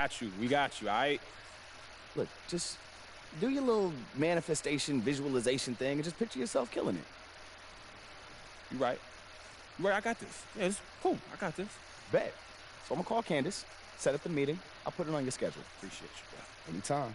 got you. We got you, all right? Look, just do your little manifestation, visualization thing and just picture yourself killing it. You right. You right, I got this. Yeah, it's cool. I got this. Bet. So I'm gonna call Candace, set up the meeting. I'll put it on your schedule. Appreciate you, bro. Anytime.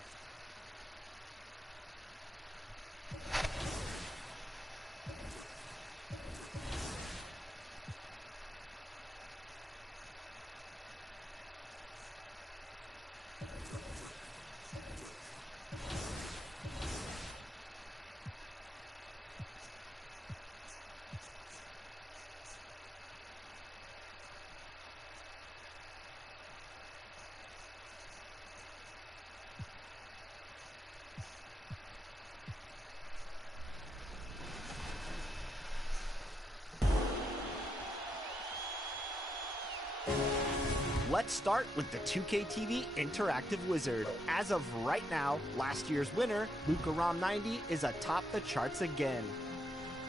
Let's start with the 2K TV Interactive Wizard. As of right now, last year's winner, Luka Rom 90, is atop the charts again.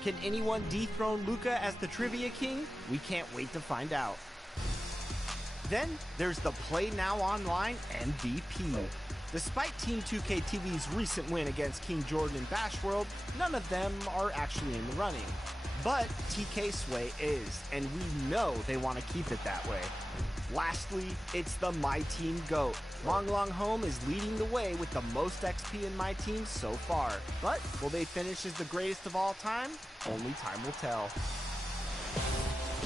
Can anyone dethrone Luka as the Trivia King? We can't wait to find out. Then there's the Play Now Online MVP. Despite Team 2K TV's recent win against King Jordan and Bash World, none of them are actually in the running. But TK Sway is, and we know they want to keep it that way. Lastly, it's the My Team GOAT. Long Long Home is leading the way with the most XP in My Team so far. But will they finish as the greatest of all time? Only time will tell.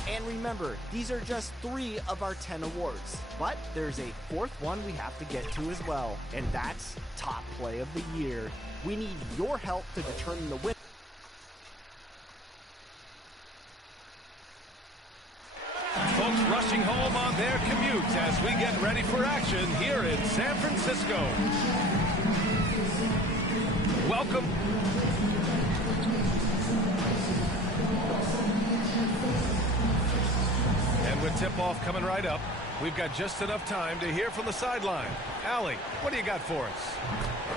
And remember, these are just 3 of our 10 awards. But there's a 4th one we have to get to as well, and that's Top Play of the Year. We need your help to determine the winner. Folks rushing home on their commutes as we get ready for action here in San Francisco. Welcome. And with tip-off coming right up, we've got just enough time to hear from the sideline. Allie, what do you got for us?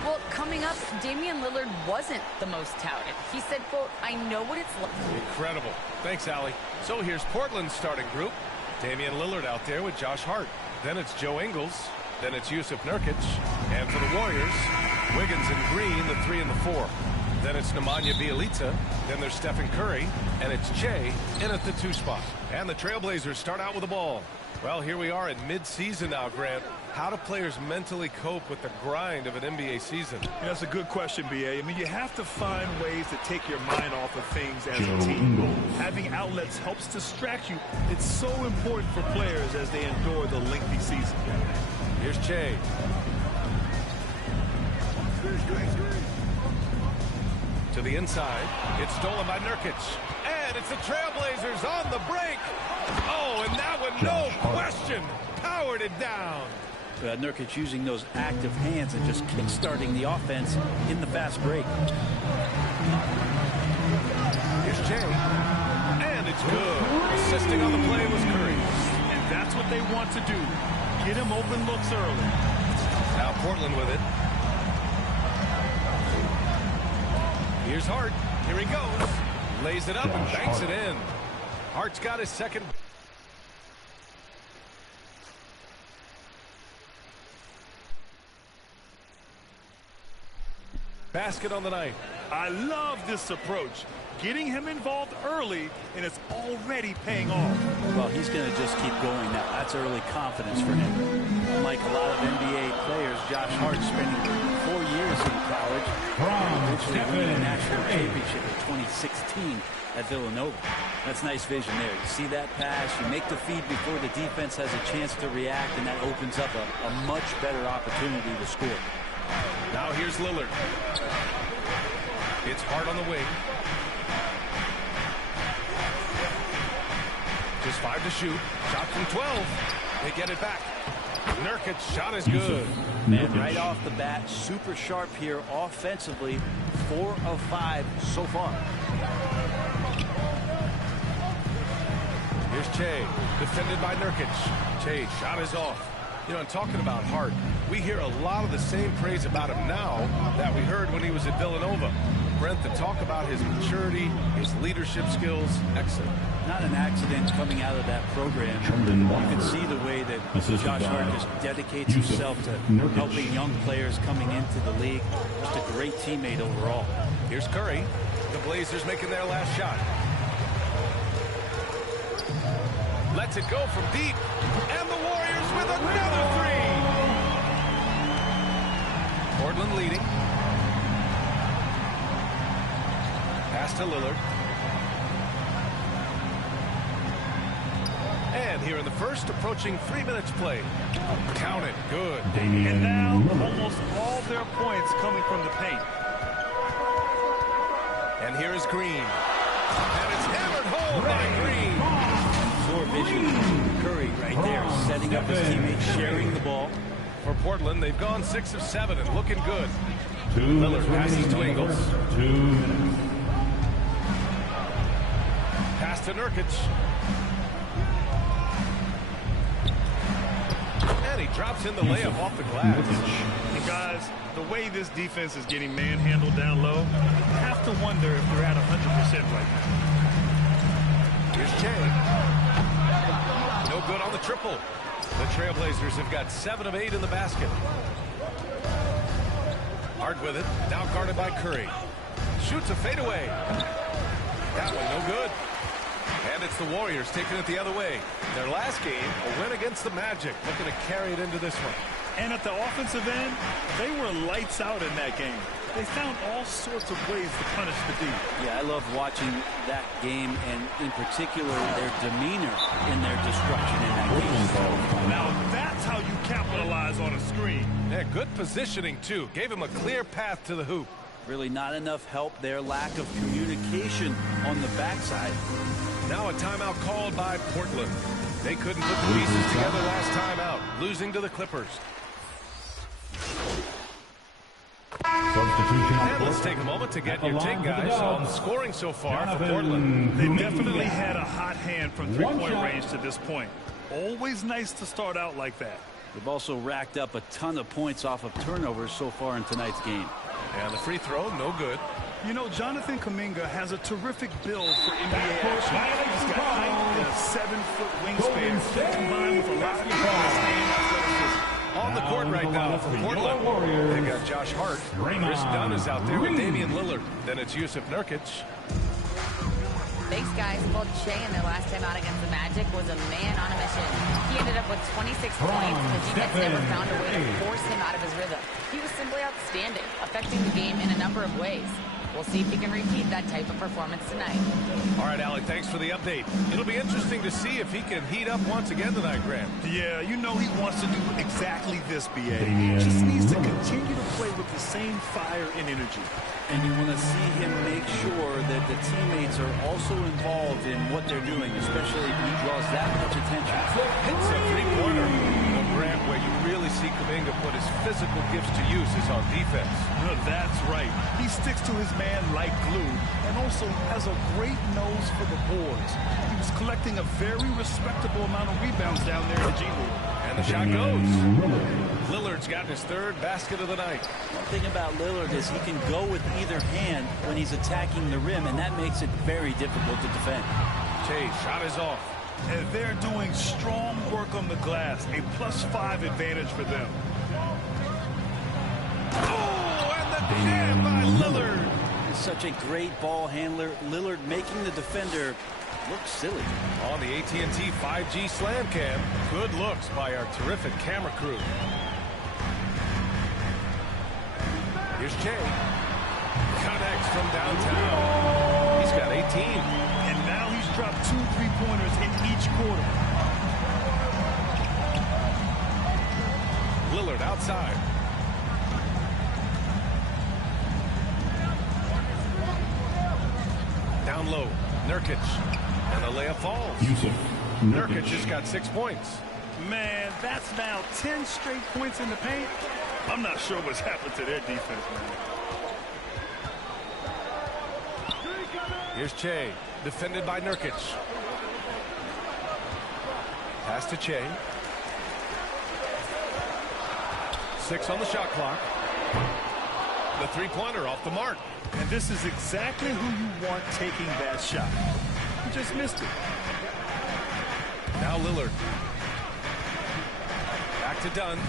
Well, coming up, Damian Lillard wasn't the most touted. He said, quote, "I know what it's like." Incredible. Thanks, Allie. So here's Portland's starting group. Damian Lillard out there with Josh Hart. Then it's Joe Ingles. Then it's Jusuf Nurkic. And for the Warriors, Wiggins and Green, the 3 and the 4. Then it's Nemanja Bjelica. Then there's Stephen Curry. And it's Jay in at the 2 spot. And the Trailblazers start out with the ball. Well, here we are in mid-season now, Grant. How do players mentally cope with the grind of an NBA season? Yeah, that's a good question, B.A. I mean, you have to find ways to take your mind off of things as a team. Having outlets helps distract you. It's so important for players as they endure the lengthy season. Here's Che. To the inside. It's stolen by Nurkic. And it's the Trailblazers on the break. Oh, and that one, no question, powered it down. Nurkic using those active hands and just kick-starting the offense in the fast break. Here's Jay. And it's good. Assisting on the play was Curry. And that's what they want to do. Get him open looks early. Now Portland with it. Here's Hart. Here he goes. Lays it up and banks it in. Hart's got his second. Basket on the night. I love this approach. Getting him involved early, and it's already paying off. Well, he's going to just keep going now. That's early confidence for him. Like a lot of NBA players, Josh Hart spending 4 years in college, eventually winning a national championship in 2016 at Villanova. That's nice vision there. You see that pass, you make the feed before the defense has a chance to react, and that opens up a much better opportunity to score. Now here's Lillard. It's Hart on the wing. Just 5 to shoot. Shot from 12. They get it back. Nurkic's shot is good. Man, right off the bat, super sharp here offensively. 4 of 5 so far. Here's Che, defended by Nurkic. Che, shot is off. You know, and talking about Hart, we hear a lot of the same praise about him now that we heard when he was at Villanova. Brent, to talk about his maturity, his leadership skills, excellent. Not an accident coming out of that program. You can see the way that Josh Hart just dedicates himself to helping young players coming into the league. Just a great teammate overall. Here's Curry. The Blazers making their last shot. Lets it go from deep. And the Warriors with another three. Portland leading. Pass to Lillard. And here in the first, approaching 3 minutes played. Count it. Good. And now almost all their points coming from the paint. And here is Green. And it's hammered home by Green. Floor vision. Curry right there, setting up his teammates, sharing the ball. For Portland, they've gone 6 of 7 and looking good. Lillard passes to Ingles. 2 minutes. Pass to Nurkic. And he drops in the layup off the glass. And guys, the way this defense is getting manhandled down low, you have to wonder if they're at 100% right now. Here's Shea. No good on the triple. The Trailblazers have got 7 of 8 in the basket. Hart with it. Now guarded by Curry. Shoots a fadeaway. That one no good. And it's the Warriors taking it the other way. Their last game, a win against the Magic, looking to carry it into this one. And at the offensive end, they were lights out in that game. They found all sorts of ways to punish the D. Yeah, I love watching that game, and in particular, their demeanor in their destruction in that game. Now that's how you capitalize on a screen. Yeah, good positioning, too. Gave him a clear path to the hoop. Really not enough help there. Lack of communication on the backside. Now a timeout called by Portland. They couldn't put the pieces together last time out, losing to the Clippers. And let's take a moment to get your take, guys, on the scoring so far for Portland. They definitely had a hot hand from three-point range to this point. Always nice to start out like that. They've also racked up a ton of points off of turnovers so far in tonight's game. And the free throw, no good. You know, Jonathan Kuminga has a terrific build for NBA action. He's got height and a 7-foot wingspan, combined with a lot of athleticism. On the court right now for Portland. They've got Josh Hart. Chris Dunn is out there with Damian Lillard. Then it's Yusuf Nurkic. Thanks, guys. Well, Shea in their last time out against the Magic was a man on a mission. He ended up with 26 points. The defense never found a way to force him out of his rhythm. He was simply outstanding, affecting the game in a number of ways. We'll see if he can repeat that type of performance tonight. All right, Alec, thanks for the update. It'll be interesting to see if he can heat up once again tonight, Grant. Yeah, you know he wants to do exactly this, B.A. Just needs to continue to play with the same fire and energy. And you want to see him make sure that the teammates are also involved in what they're doing, especially if he draws that much attention. It's a three-pointer. Well, Grant, where you really see Kuminga put his physical gifts to use is on defense. That's right. He sticks to his man like glue and also has a great nose for the boards. He was collecting a very respectable amount of rebounds down there in the G League. And the shot goes. Lillard's got his third basket of the night. One thing about Lillard is he can go with either hand when he's attacking the rim, and that makes it very difficult to defend. Shea, shot is off. And they're doing strong work on the glass, a +5 advantage for them. Oh, and the jam by Lillard. He's such a great ball handler. Lillard making the defender look silly. On the AT&T 5G Slam Cam, good looks by our terrific camera crew. Here's Shea. Connects from downtown. He's got 18. And now he's dropped 2 3-pointers in each quarter. Lillard outside. Down low, Nurkic. And the layup falls. Nurkic just got 6 points. Man, that's now 10 straight points in the paint. I'm not sure what's happened to their defense, man. Here's Shea, defended by Nurkic. Pass to Shea. 6 on the shot clock. The three-pointer off the mark. And this is exactly who you want taking that shot. He just missed it. Now Lillard. Back to Dunn.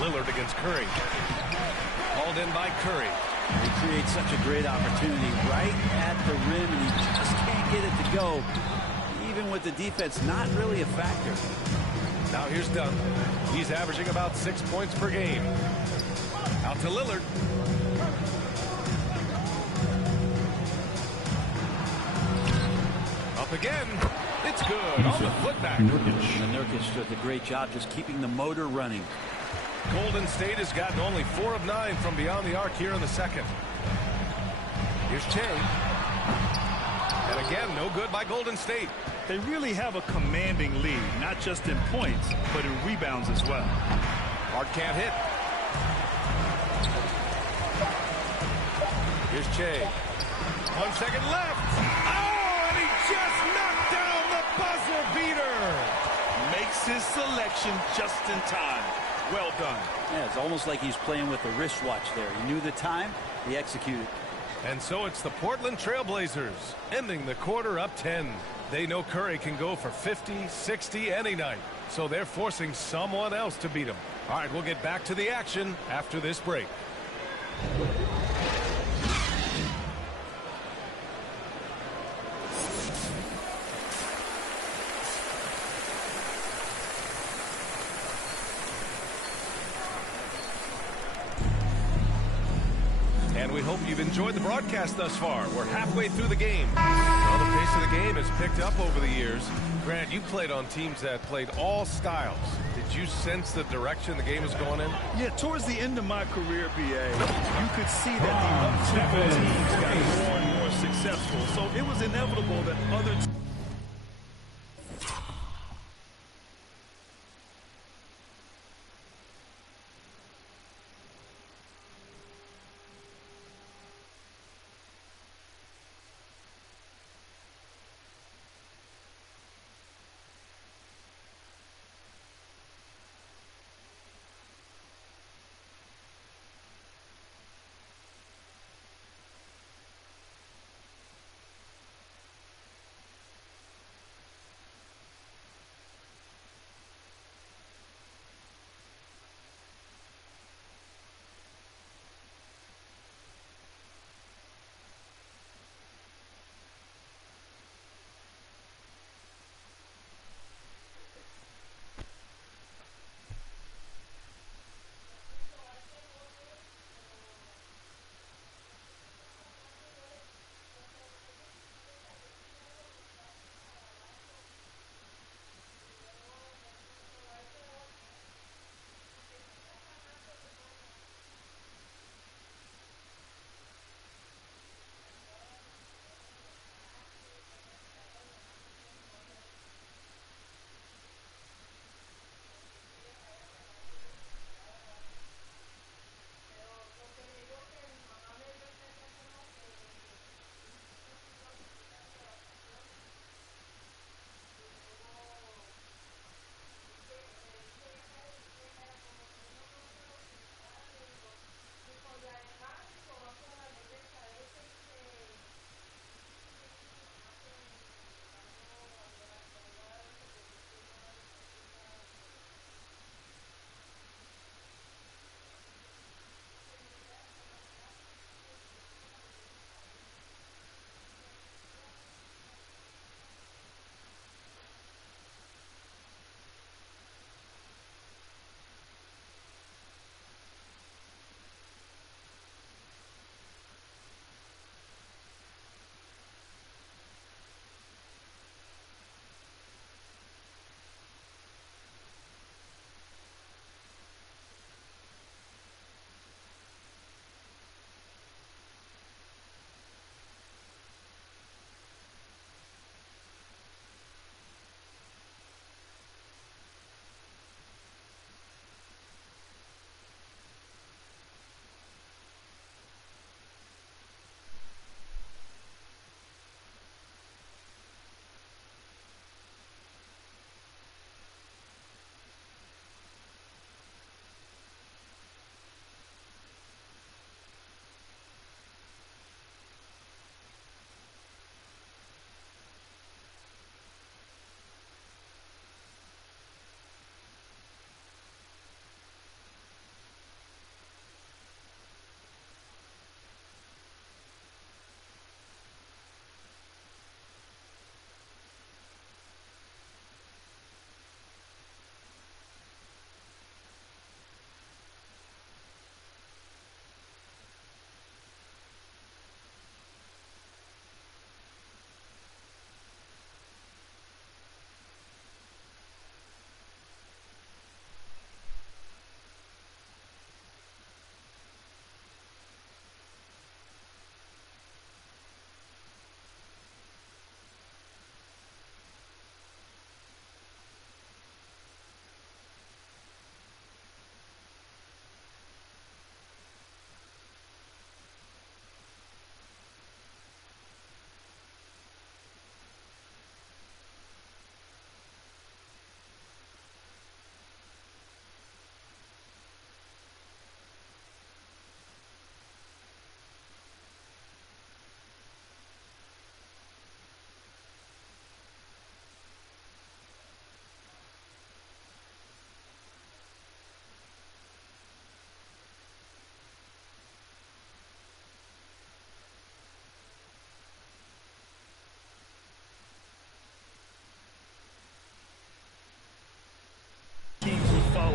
Lillard against Curry. Called in by Curry. He creates such a great opportunity right at the rim, and he just can't get it to go. Even with the defense not really a factor. Now here's Dunn. He's averaging about 6 points per game. Out to Lillard. Up again. It's good. On the putback. And Nurkic does a great job just keeping the motor running. Golden State has gotten only 4 of 9 from beyond the arc here in the second. Here's Che. And again, no good by Golden State. They really have a commanding lead, not just in points, but in rebounds as well. Hart can't hit. Here's Che. 1 second left. Oh, and he just knocked down the buzzer beater. Makes his selection just in time. Well done. Yeah, it's almost like he's playing with a wristwatch there. He knew the time, he executed. And so it's the Portland Trail Blazers ending the quarter up 10. They know Curry can go for 50, 60 any night. So they're forcing someone else to beat him. All right, we'll get back to the action after this break. And we hope you've enjoyed the broadcast thus far. We're halfway through the game. Well, the pace of the game has picked up over the years. Grant, you played on teams that played all styles. Did you sense the direction the game was going in? Yeah, towards the end of my career, BA, you could see that the up-tempo teams got more and more successful. So it was inevitable that other teams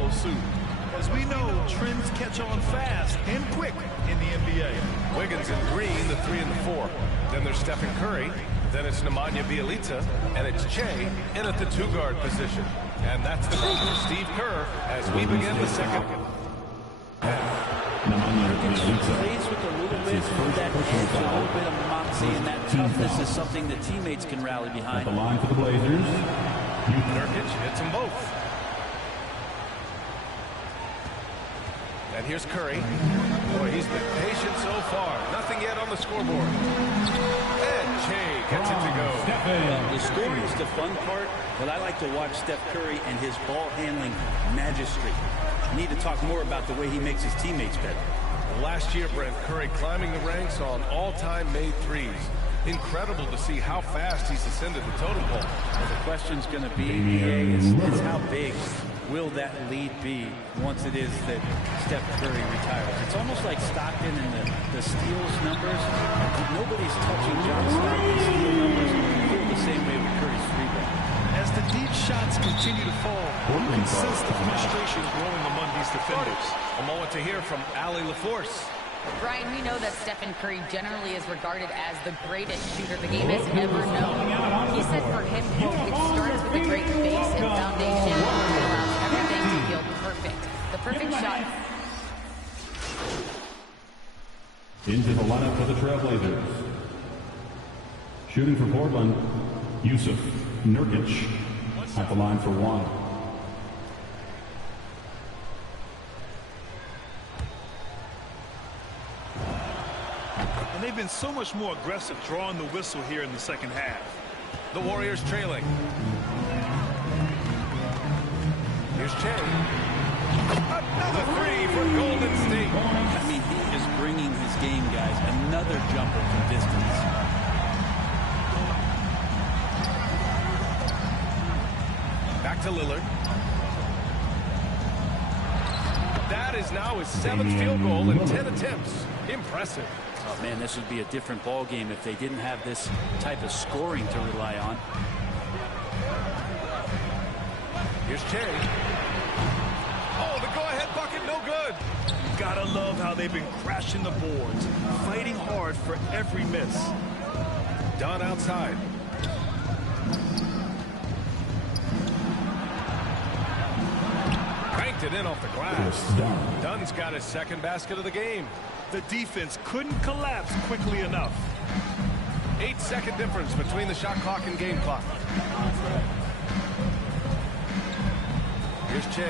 follow suit. As we know, trends catch on fast and quick in the NBA. Wiggins in green, the 3 and the 4. Then there's Stephen Curry. Then it's Nemanja Bjelica. And it's Che in at the 2-guard position. And that's the group of Steve Kerr as we begin the second. Plays with a little bit of that edge, a little bit of moxie, and that toughness is something that teammates can rally behind. At the line for the Blazers. Nurkic hits them both. And here's Curry. Boy, he's been patient so far. Nothing yet on the scoreboard. And Che gets it to go. The scoring is the fun part, but I like to watch Steph Curry and his ball handling magistry. We need to talk more about the way he makes his teammates better. Last year, Brent, Curry climbing the ranks on all-time made threes. Incredible to see how fast he's ascended the totem pole. Well, the question's going to be, is how big will that lead be once it is that Steph Curry retires? It's almost like Stockton and the steals numbers. Nobody's touching John Stockton's steal numbers. I feel the same way with Curry's rebound. As the deep shots continue to fall, you can sense the frustration growing among these defenders. A moment to hear from Allie LaForce. Brian, we know that Stephen Curry generally is regarded as the greatest shooter the game has ever known. He said for him, quote, it starts with a great base and foundation that allows everything to feel perfect. The perfect shot. Into the lineup for the Trailblazers. Shooting for Portland, Yusuf Nurkic at the line for 1. And they've been so much more aggressive drawing the whistle here in the second half. The Warriors trailing. Here's Che. Another 3 for Golden State. I mean, he is bringing his game, guys. Another jumper from distance. Back to Lillard. That is now his 7th field goal in 10 attempts. Impressive. Oh, man, this would be a different ball game if they didn't have this type of scoring to rely on. Here's Che. Oh, the go-ahead bucket, no good. Gotta love how they've been crashing the boards, fighting hard for every miss. Dunn outside. Banked it in off the glass. Dunn's got his 2nd basket of the game. The defense couldn't collapse quickly enough. 8-second difference between the shot clock and game clock. Here's Che,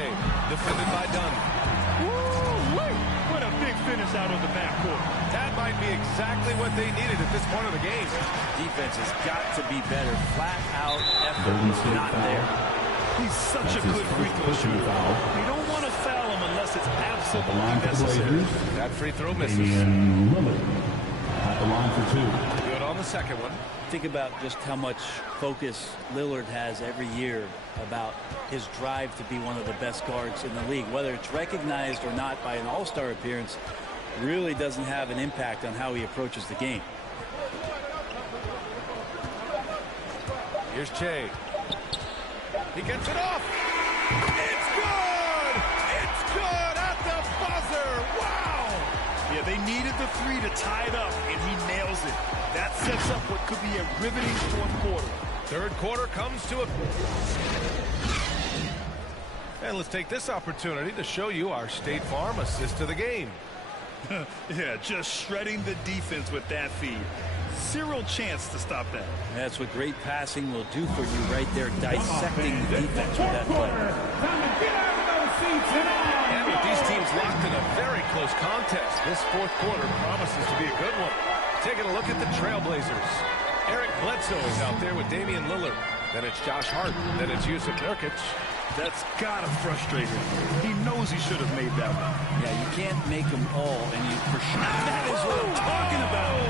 defended by Dunn. Woo-wee! What a big finish out of the backcourt. That might be exactly what they needed at this point of the game. Defense has got to be better. Flat out effort is not there. He's such a good free throw shooter. You don't want to foul him unless it's absolutely necessary. That free throw misses. Lillard at the line for 2. Good on the second one. Think about just how much focus Lillard has every year about his drive to be one of the best guards in the league. Whether it's recognized or not by an all-star appearance really doesn't have an impact on how he approaches the game. Here's Che. He gets it off. It's good! It's good at the buzzer! Wow! Yeah, they needed the 3 to tie it up, and he nails it. That sets up what could be a riveting 4th quarter. 3rd quarter comes to a... And let's take this opportunity to show you our State Farm assist to the game. Yeah, just shredding the defense with that feed. Zero chance to stop that. That's what great passing will do for you right there, dissecting the defense with that play. And with these teams locked in a very close contest, this 4th quarter promises to be a good one. Taking a look at the Trailblazers. Eric Bledsoe is out there with Damian Lillard. Then it's Josh Hart. Then it's Yusuf Nurkic. That's gotta frustrate him. He knows he should have made that one. Yeah, you can't make them all, and you for sure. That is what I'm talking about.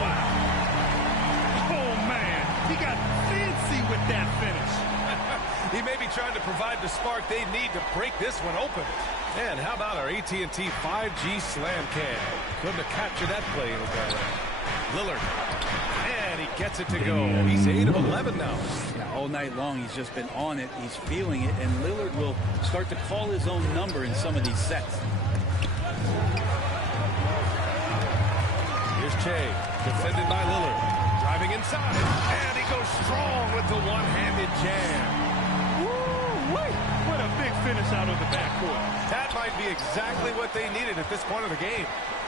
Oh, man. He got fancy with that finish. He may be trying to provide the spark they need to break this one open. And how about our AT&T 5G Slam Cam? Couldn't have captured that play any better. Lillard. And he gets it to go. He's 8 of 11 now. Yeah, all night long he's just been on it. He's feeling it, and Lillard will start to call his own number in some of these sets. Here's Che, defended by Lillard. Driving inside, and he goes strong with the one-handed jam. Woo-wee! What a big finish out of the backcourt. That might be exactly what they needed at this point of the game.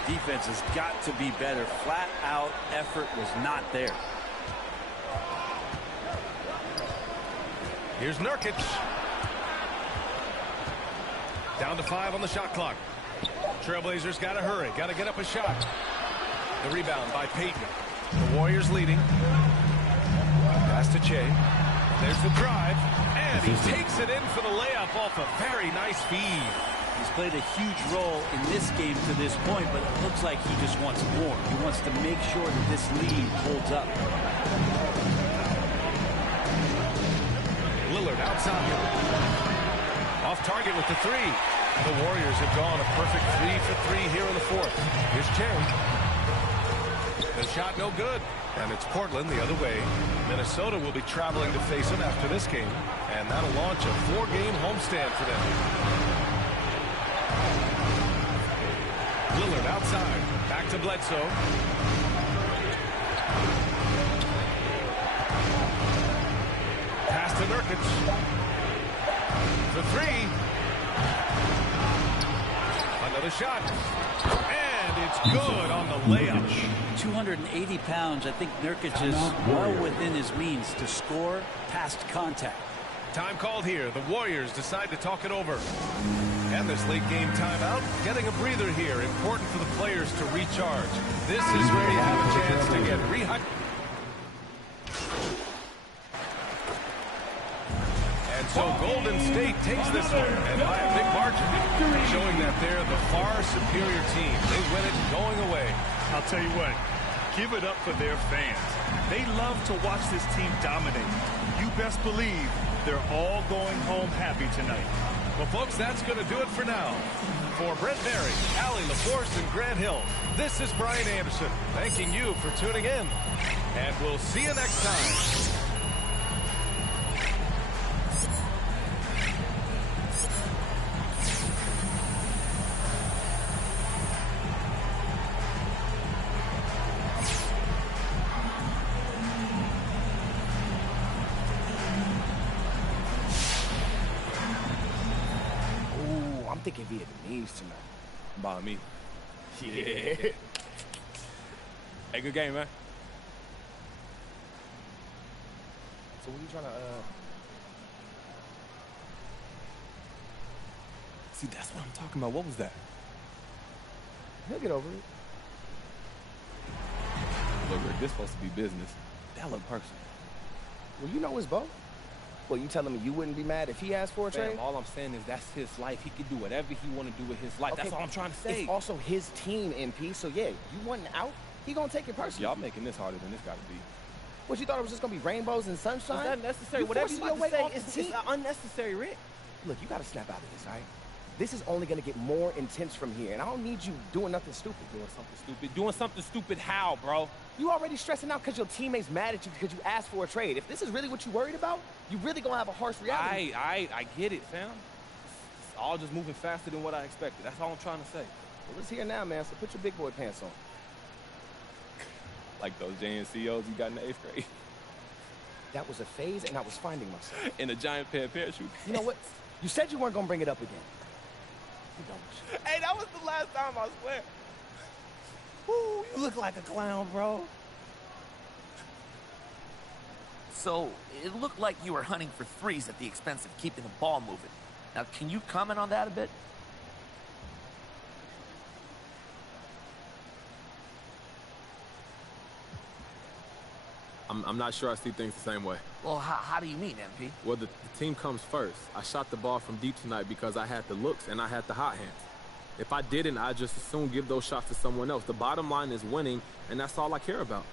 Defense has got to be better. Flat-out effort was not there. Here's Nurkic. Down to 5 on the shot clock. Trailblazers got to hurry. Got to get up a shot. The rebound by Payton. The Warriors leading. Pass to Che. There's the drive. And he takes it in for the layup off a very nice feed. He's played a huge role in this game to this point, but it looks like he just wants more. He wants to make sure that this lead holds up. Lillard outside. Off target with the 3. The Warriors have gone a perfect 3 for 3 here in the 4th. Here's Cherry. The shot no good. And it's Portland the other way. Minnesota will be traveling to face them after this game. And that'll launch a 4-game homestand for them. Lillard outside. Back to Bledsoe. Pass to Nurkic. For 3. Another shot. And it's good on the layup. 280 pounds. I think Nurkic is well within his means to score past contact. Time called here. The Warriors decide to talk it over. And this late game timeout, getting a breather here. Important for the players to recharge. This is where you have a chance to get rehydrated. And so Golden State takes this one, and by a big margin, showing that they're the far superior team. They win it going away. I'll tell you what, give it up for their fans. They love to watch this team dominate. You best believe they're all going home happy tonight. Well, folks, that's going to do it for now. For Brent Barry, Allie LaForce, and Grant Hill, this is Brian Anderson, thanking you for tuning in. And we'll see you next time. I'm thinking Vietnamese tonight. By me. Yeah. Hey, good game, man. So what are you trying to, See, that's what I'm talking about. What was that? He'll get over it. Look, Rick, this supposed to be business. That look personal. Well, you know his Bo. Well, you telling me you wouldn't be mad if he asked for a trade? Fam, all I'm saying is that's his life. He can do whatever he want to do with his life. Okay, That's all I'm trying to say. It's also his team, MP. So, yeah, you want out, he gonna take it personally. Y'all making this harder than it's got to be. What, you thought it was just gonna be rainbows and sunshine? Is that necessary? You Whatever you forcing about your to way say off is the team. unnecessary, Rick. Look, you gotta snap out of this, all right? This is only gonna get more intense from here, and I don't need you doing nothing stupid. Doing something stupid. Doing something stupid how, bro? You already stressing out because your teammate's mad at you because you asked for a trade. If this is really what you worried about, you really gonna have a harsh reality. I get it, fam. It's all just moving faster than what I expected. That's all I'm trying to say. Well, it's here now, man, so put your big boy pants on. Like those JNCOs you got in the 8th grade. That was a phase, and I was finding myself. In a giant pair of parachutes. You know what? You said you weren't gonna bring it up again. You don't. Hey, that was the last time, I swear. Ooh, you look like a clown, bro. So, it looked like you were hunting for threes at the expense of keeping the ball moving. Now, can you comment on that a bit? I'm not sure I see things the same way. Well, how do you mean, MP? Well, the team comes first. I shot the ball from deep tonight because I had the looks and I had the hot hands. If I didn't, I'd just as soon give those shots to someone else. The bottom line is winning, and that's all I care about.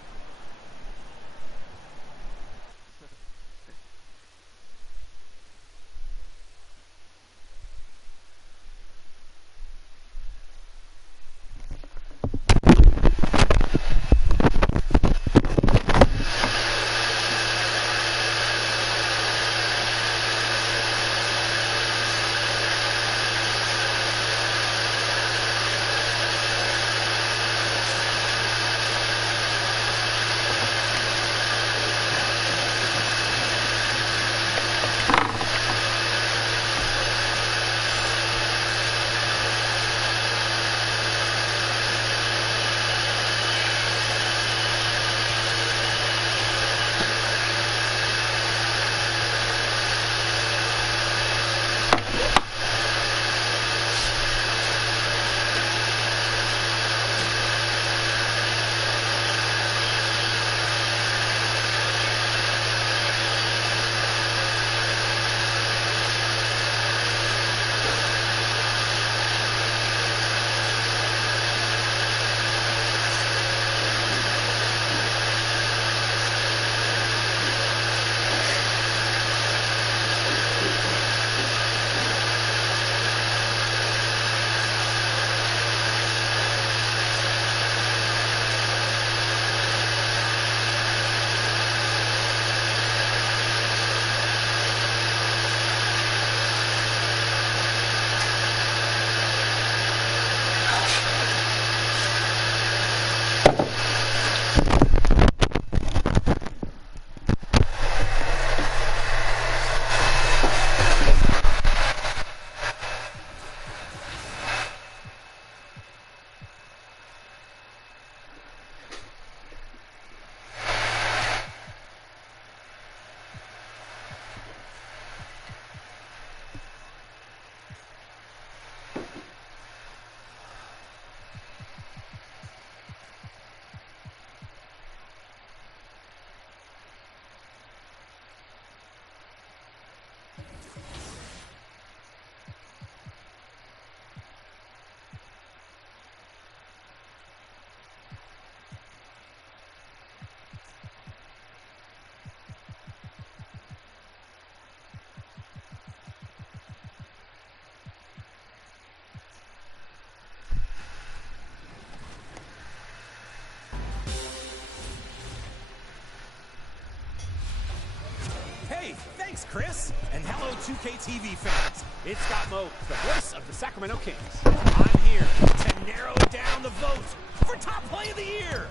Chris, and hello 2KTV fans. It's Scott Moe, the voice of the Sacramento Kings. I'm here to narrow down the vote for top play of the year.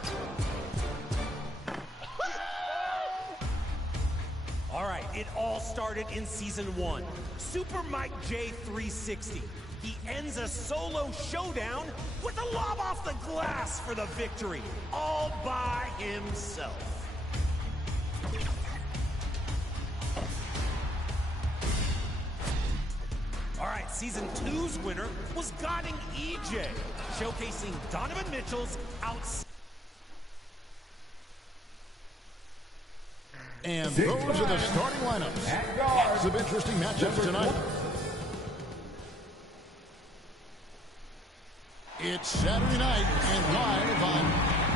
All right, it all started in Season 1. Super Mike J 360. He ends a solo showdown with a lob off the glass for the victory, all by himself. All right, Season 2's winner was Godding EJ, showcasing Donovan Mitchell's outside. And those are the starting lineups. Lots of interesting matchups tonight. It's Saturday night and live on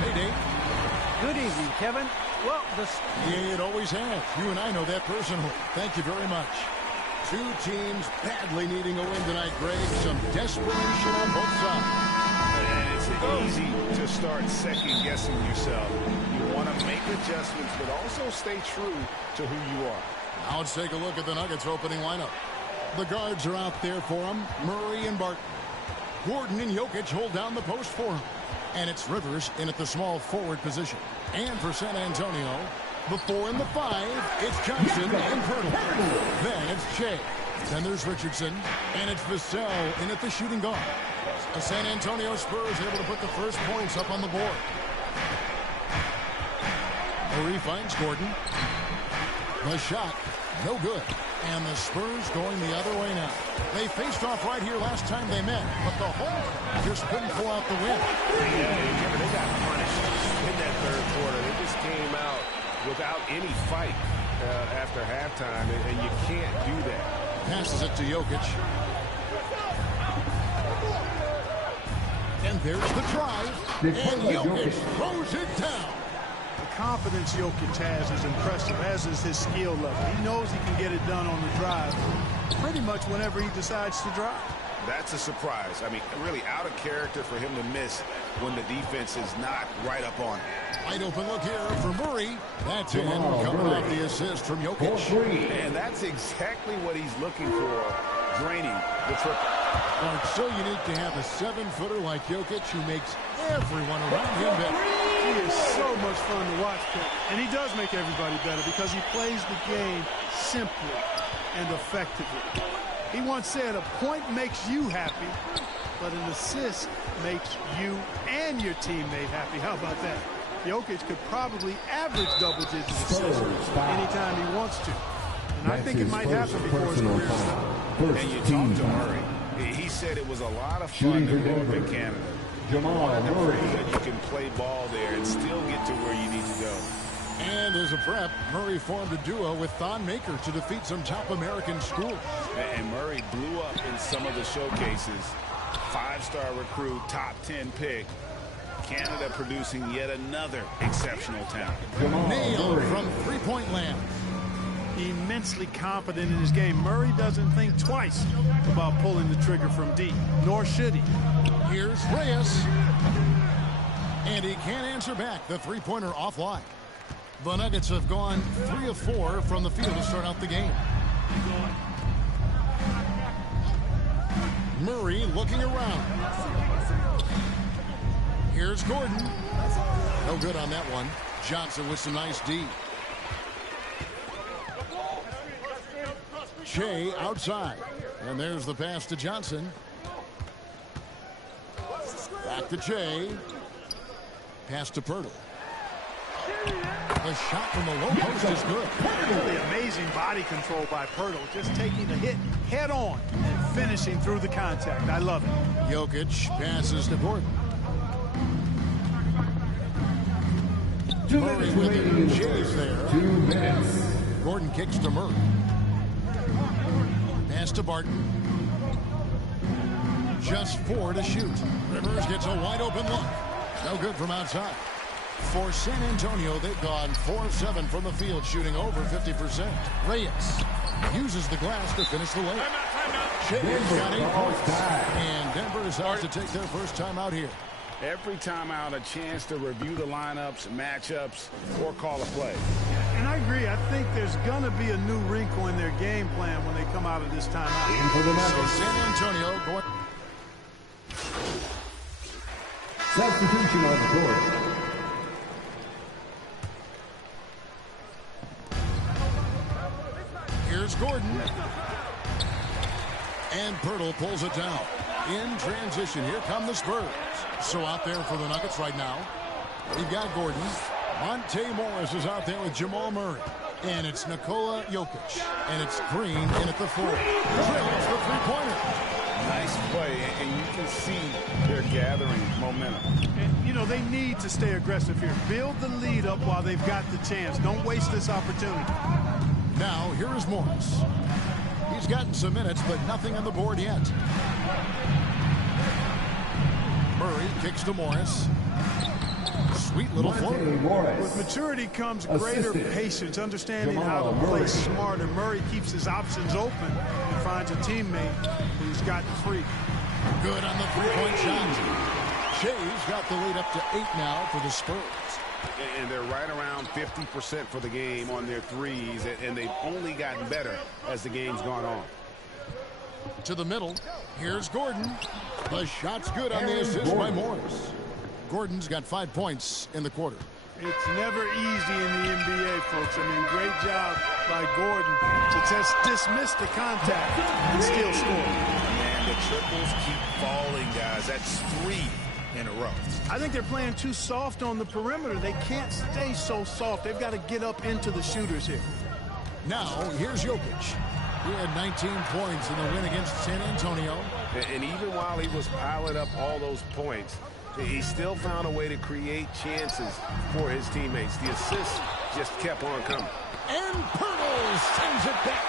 Payday. Good evening, Kevin. Well, it always has. You and I know that personally. Thank you very much. Two teams badly needing a win tonight, Greg. Some desperation on both sides. And it's easy to start second-guessing yourself. You want to make adjustments, but also stay true to who you are. Now let's take a look at the Nuggets opening lineup. The guards are out there for them, Murray and Barton. Gordon and Jokic hold down the post for him. And it's Rivers in at the small forward position. And for San Antonio, the 4 and the 5, it's Johnson and Pirtle. Then it's Shea. Then there's Richardson. And it's Vassell in at the shooting guard. The San Antonio Spurs able to put the first points up on the board. Murray finds Gordon. The shot, no good. And the Spurs going the other way now. They faced off right here last time they met, but the Hawks just couldn't pull out the win. Yeah, they got punished in that third quarter. They just came out without any fight after halftime, and you can't do that. Passes it to Jokic. And there's the drive. And Jokic throws it down. The confidence Jokic has is impressive, as is his skill level. He knows he can get it done on the drive pretty much whenever he decides to drive. That's a surprise. I mean, really out of character for him to miss when the defense is not right up on him. Wide open look here for Murray. That's in. Coming off the assist from Jokic. And that's exactly what he's looking for, draining the triple. Well, it's so unique to have a 7-footer like Jokic who makes everyone around him better. He is so much fun to watch, and he does make everybody better because he plays the game simply and effectively. He once said, a point makes you happy, but an assist makes you and your teammate happy. How about that? Jokic could probably average double-digit assists anytime he wants to. And I think it might happen before his career is done. And you talked to Murray. He said it was a lot of fun to grow up in Canada. Jamal Murray. That you can play ball there and still get to where you need to go. And as a prep, Murray formed a duo with Thon Maker to defeat some top American schools. And Murray blew up in some of the showcases. 5-star recruit, top 10 pick. Canada producing yet another exceptional talent. Nailed from three-point land. Immensely confident in his game. Murray doesn't think twice about pulling the trigger from deep, nor should he. Here's Reyes. And he can't answer back. The three-pointer offline. The Nuggets have gone 3 of 4 from the field to start out the game. Murray looking around. Here's Gordon. No good on that one. Johnson with some nice D. Shea outside. And there's the pass to Johnson. Back to Shea. Pass to Pirtle. The shot from the low post is good. Really amazing body control by Pirtle. Just taking the hit head on and finishing through the contact. I love it. Jokic passes to Gordon. Murray with it. Shay's there. 2 minutes. Gordon kicks to Murray. Pass to Barton. Just 4 to shoot. Rivers gets a wide open look. No good from outside. For San Antonio, they've gone 4 of 7 from the field, shooting over 50%. Reyes uses the glass to finish the layup. Shay's got 8 points. And Denver decides to take their first time out here. Every time out, a chance to review the lineups, matchups, or call a play. And I agree. I think there's going to be a new wrinkle in their game plan when they come out of this timeout. So San Antonio going. Substitution on the court. Here's Gordon. And Pirtle pulls it down. In transition, here come the Spurs. So out there for the Nuggets right now, we've got Gordon. Monte Morris is out there with Jamal Murray. And it's Nikola Jokic. And it's Green in at the 4. Drills the three-pointer. Nice play, and you can see they're gathering momentum. And, you know, they need to stay aggressive here. Build the lead up while they've got the chance. Don't waste this opportunity. Now, here is Morris. He's gotten some minutes, but nothing on the board yet. Murray kicks to Morris. Sweet little floater. With maturity comes greater patience, understanding how to play smarter. Murray keeps his options open and finds a teammate who's gotten free. Good on the three-point shot. Shea's got the lead up to 8 now for the Spurs. And they're right around 50% for the game on their threes, and they've only gotten better as the game's gone on. To the middle. Here's Gordon. The shot's good on the assist by Morris. Gordon's got 5 points in the quarter. It's never easy in the NBA, folks. I mean, great job by Gordon to just dismiss the contact and still score. Man, the triples keep falling, guys. That's 3 in a row. I think they're playing too soft on the perimeter. They can't stay so soft. They've got to get up into the shooters here. Now, here's Jokic. He had 19 points in the win against San Antonio. And even while he was piling up all those points, he still found a way to create chances for his teammates. The assists just kept on coming. And Pirtle sends it back.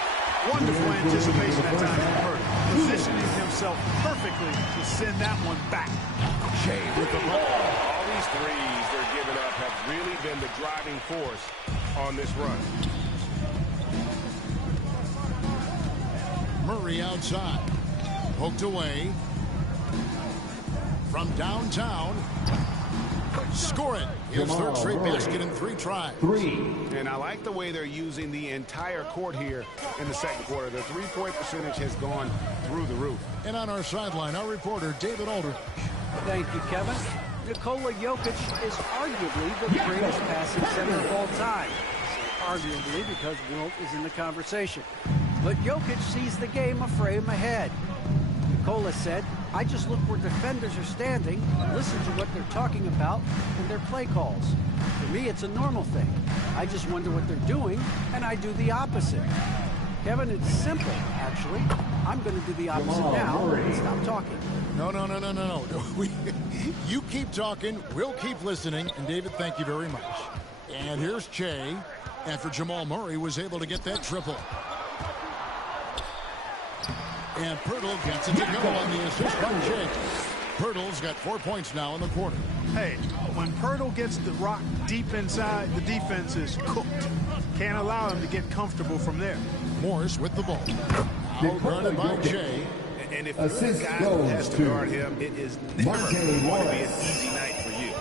Wonderful anticipation that time from Pirtle. Positioning himself perfectly to send that one back. Shea with the ball. All these threes they're giving up have really been the driving force on this run. Murray outside. Poked away. From downtown. Score it. His third straight basket in 3 tries. And I like the way they're using the entire court here in the second quarter. Their three-point percentage has gone through the roof. And on our sideline, our reporter, David Aldridge. Thank you, Kevin. Nikola Jokic is arguably the greatest passing center of all time. Arguably because Wilt is in the conversation. But Jokic sees the game a frame ahead. Nikola said, I just look where defenders are standing, listen to what they're talking about, and their play calls. For me, it's a normal thing. I just wonder what they're doing, and I do the opposite. Kevin, it's simple, actually. I'm going to do the opposite now and stop talking. No. You keep talking, we'll keep listening, and David, thank you very much. And here's Shea, after Jamal Murray was able to get that triple. And Pirtle gets it to go on the assist by Shea. Pirtle's got 4 points now in the quarter. Hey, when Pirtle gets the rock deep inside, the defense is cooked. Can't allow him to get comfortable from there. Morris with the ball. Now guarded by Shea. And if you're the guy who has to guard him, it is never going to be an easy night for you.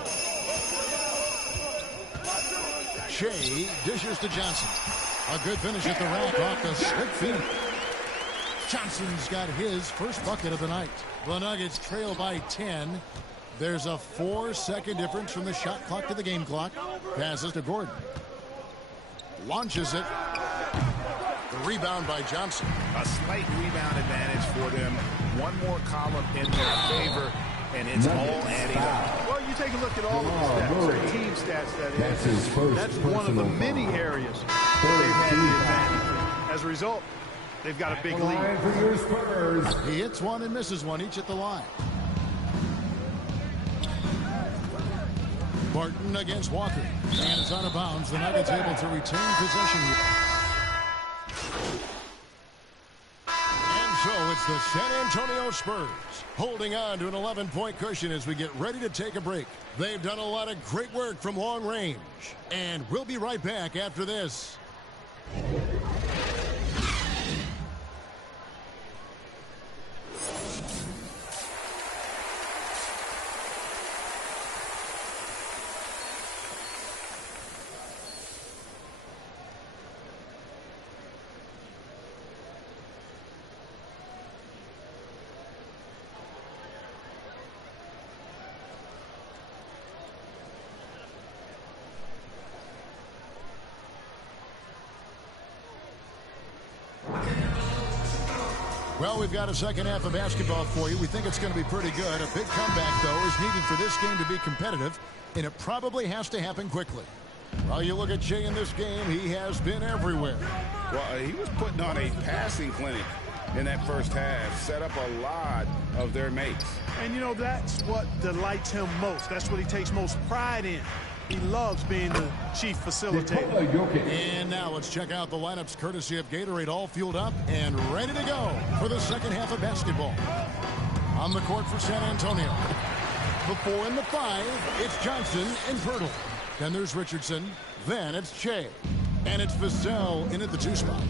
Shea dishes to Johnson. A good finish at the rack off the slick feet. Johnson's got his first bucket of the night. The Nuggets trail by 10. There's a 4-second difference from the shot clock to the game clock. Passes to Gordon. Launches it. The rebound by Johnson. A slight rebound advantage for them. One more column in their favor, and it's all adding up. Well, you take a look at all of the stats, the team stats, that is. That's one of the many areas they've had the advantage. As a result, they've got a big lead. He hits one and misses one, each at the line. Barton against Walker. And it's out of bounds. The Nuggets able to retain possession here. And so it's the San Antonio Spurs holding on to an 11-point cushion as we get ready to take a break. They've done a lot of great work from long range. And we'll be right back after this. Well, we've got a second half of basketball for you. We think it's going to be pretty good. A big comeback, though, is needed for this game to be competitive, and it probably has to happen quickly. Well, you look at Jay in this game, he has been everywhere. Well, he was putting on a passing clinic in that first half, set up a lot of their mates. And, you know, that's what delights him most. That's what he takes most pride in. He loves being the chief facilitator. And now let's check out the lineups courtesy of Gatorade, all fueled up and ready to go for the second half of basketball. On the court for San Antonio. The 4 and the 5, it's Johnson and Pirtle. Then there's Richardson. Then it's Che. And it's Vassell in at the 2 spot.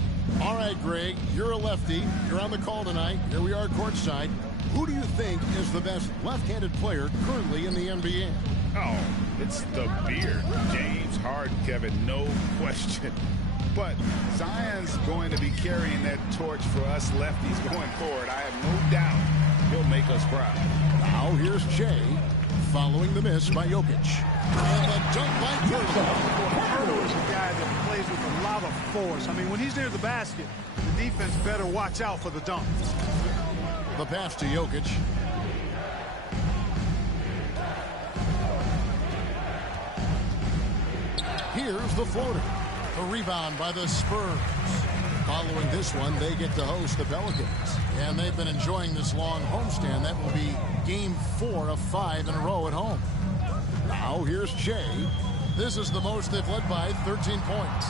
All right, Greg, you're a lefty. You're on the call tonight. Here we are courtside. Who do you think is the best left-handed player currently in the NBA? Oh, it's the beard. James Harden, Kevin, no question. But Zion's going to be carrying that torch for us lefties going forward. I have no doubt he'll make us proud. Now here's Che, following the miss by Jokic. And the dunk by Pirtle. Pirtle is a guy that plays with a lot of force. I mean, when he's near the basket, the defense better watch out for the dunk. The pass to Jokic. Here's the floater. A rebound by the Spurs. Following this one, they get to host the Pelicans. And they've been enjoying this long homestand. That will be game 4 of 5 in a row at home. Now here's Che. This is the most they've led by 13 points.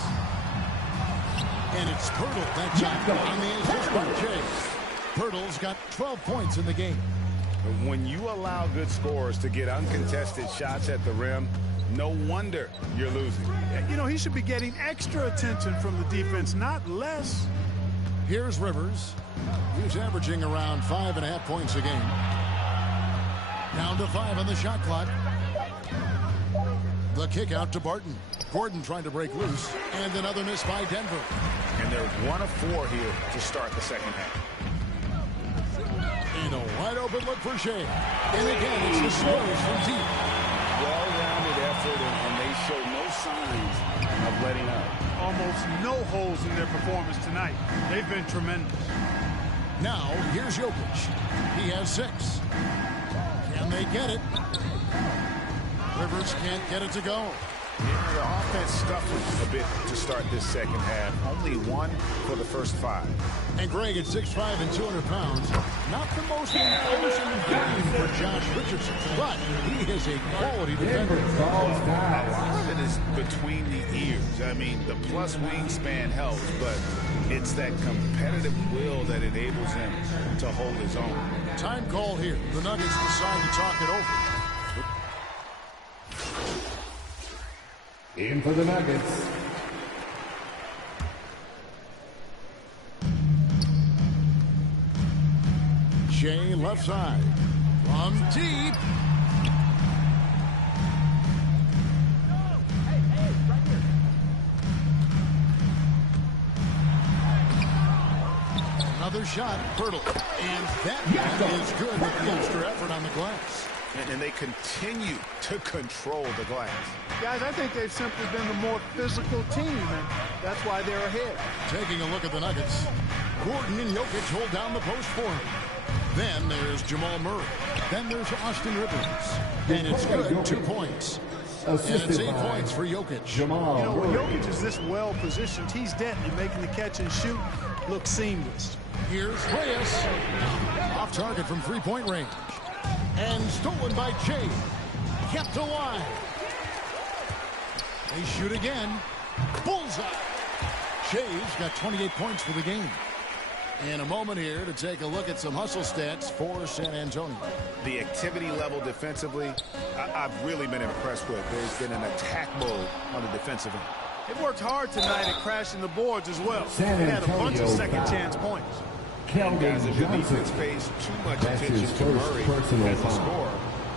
And it's Pirtle that time on the assist by Che. Pirtle's got 12 points in the game. When you allow good scorers to get uncontested shots at the rim, no wonder you're losing. You know, he should be getting extra attention from the defense, not less. Here's Rivers. He's averaging around 5.5 points a game. Down to 5 on the shot clock. The kick out to Barton. Gordon trying to break loose. And another miss by Denver. And they're 1 of 4 here to start the second half. And a wide open look for Shea. And again, it's the Spurs from deep. Well-rounded effort, and they show no signs of letting up. Almost no holes in their performance tonight. They've been tremendous. Now, here's Jokic. He has 6. Can they get it? Rivers can't get it to go. Yeah, the offense stuffed a bit to start this second half. Only 1 for the first 5. And Greg at 6'5" and 200 pounds. Not the most imposing game for Josh Richardson, but he is a quality defender. A lot of it is between the ears. I mean, the plus wingspan helps, but it's that competitive will that enables him to hold his own. Time call here. The Nuggets decide to talk it over. In for the Nuggets. Shea left side. From deep. Another shot, Pirtle. And that one is good with the extra effort on the glass. And they continue to control the glass. Guys, I think they've simply been the more physical team, and that's why they're ahead. Taking a look at the Nuggets. Gordon and Jokic hold down the post for him. Then there's Jamal Murray. Then there's Austin Rivers. And it's good, 2 points. And it's 8 points for Jokic. You know, when Jokic is this well positioned, he's deadly, making the catch and shoot look seamless. Here's Reyes. Off target from 3-point range. And stolen by Che. Kept alive. They shoot again. Bullseye. Che's got 28 points for the game. In a moment here to take a look at some hustle stats for San Antonio. The activity level defensively, I've really been impressed with. There's been an attack mode on the defensive end. They worked hard tonight at crashing the boards as well. They had a bunch of second-chance points. Guys, if the defense pays too much attention to Murray as a scorer,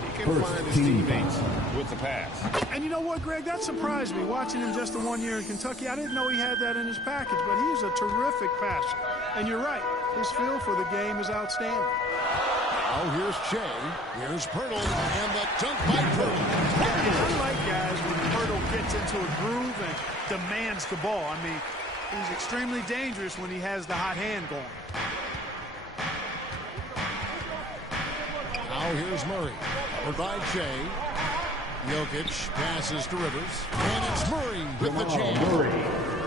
he can find his teammates with the pass. And you know what, Greg? That surprised me. Watching him just the 1 year in Kentucky, I didn't know he had that in his package, but he's a terrific passer. And you're right, his feel for the game is outstanding. Now here's Che, here's Pirtle, and the dunk by Pirtle. I like guys when Pirtle gets into a groove and demands the ball. I mean, he's extremely dangerous when he has the hot hand going. Now here's Murray. Covered by Jay. Jokic passes to Rivers. And it's Murray with the jam.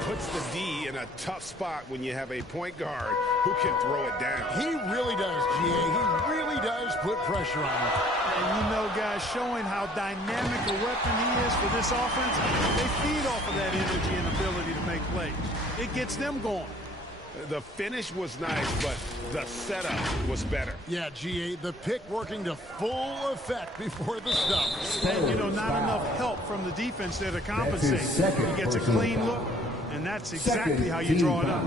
Puts the D in a tough spot when you have a point guard who can throw it down. He really does, G.A. He really does put pressure on him. And you know, guys, showing how dynamic a weapon he is for this offense, they feed off of that energy and ability to make plays. It gets them going. The finish was nice, but the setup was better. Yeah, G.A., the pick working to full effect before the stuff. And, you know, not enough help from the defense there to compensate. He gets a clean look, and that's exactly how you draw it up.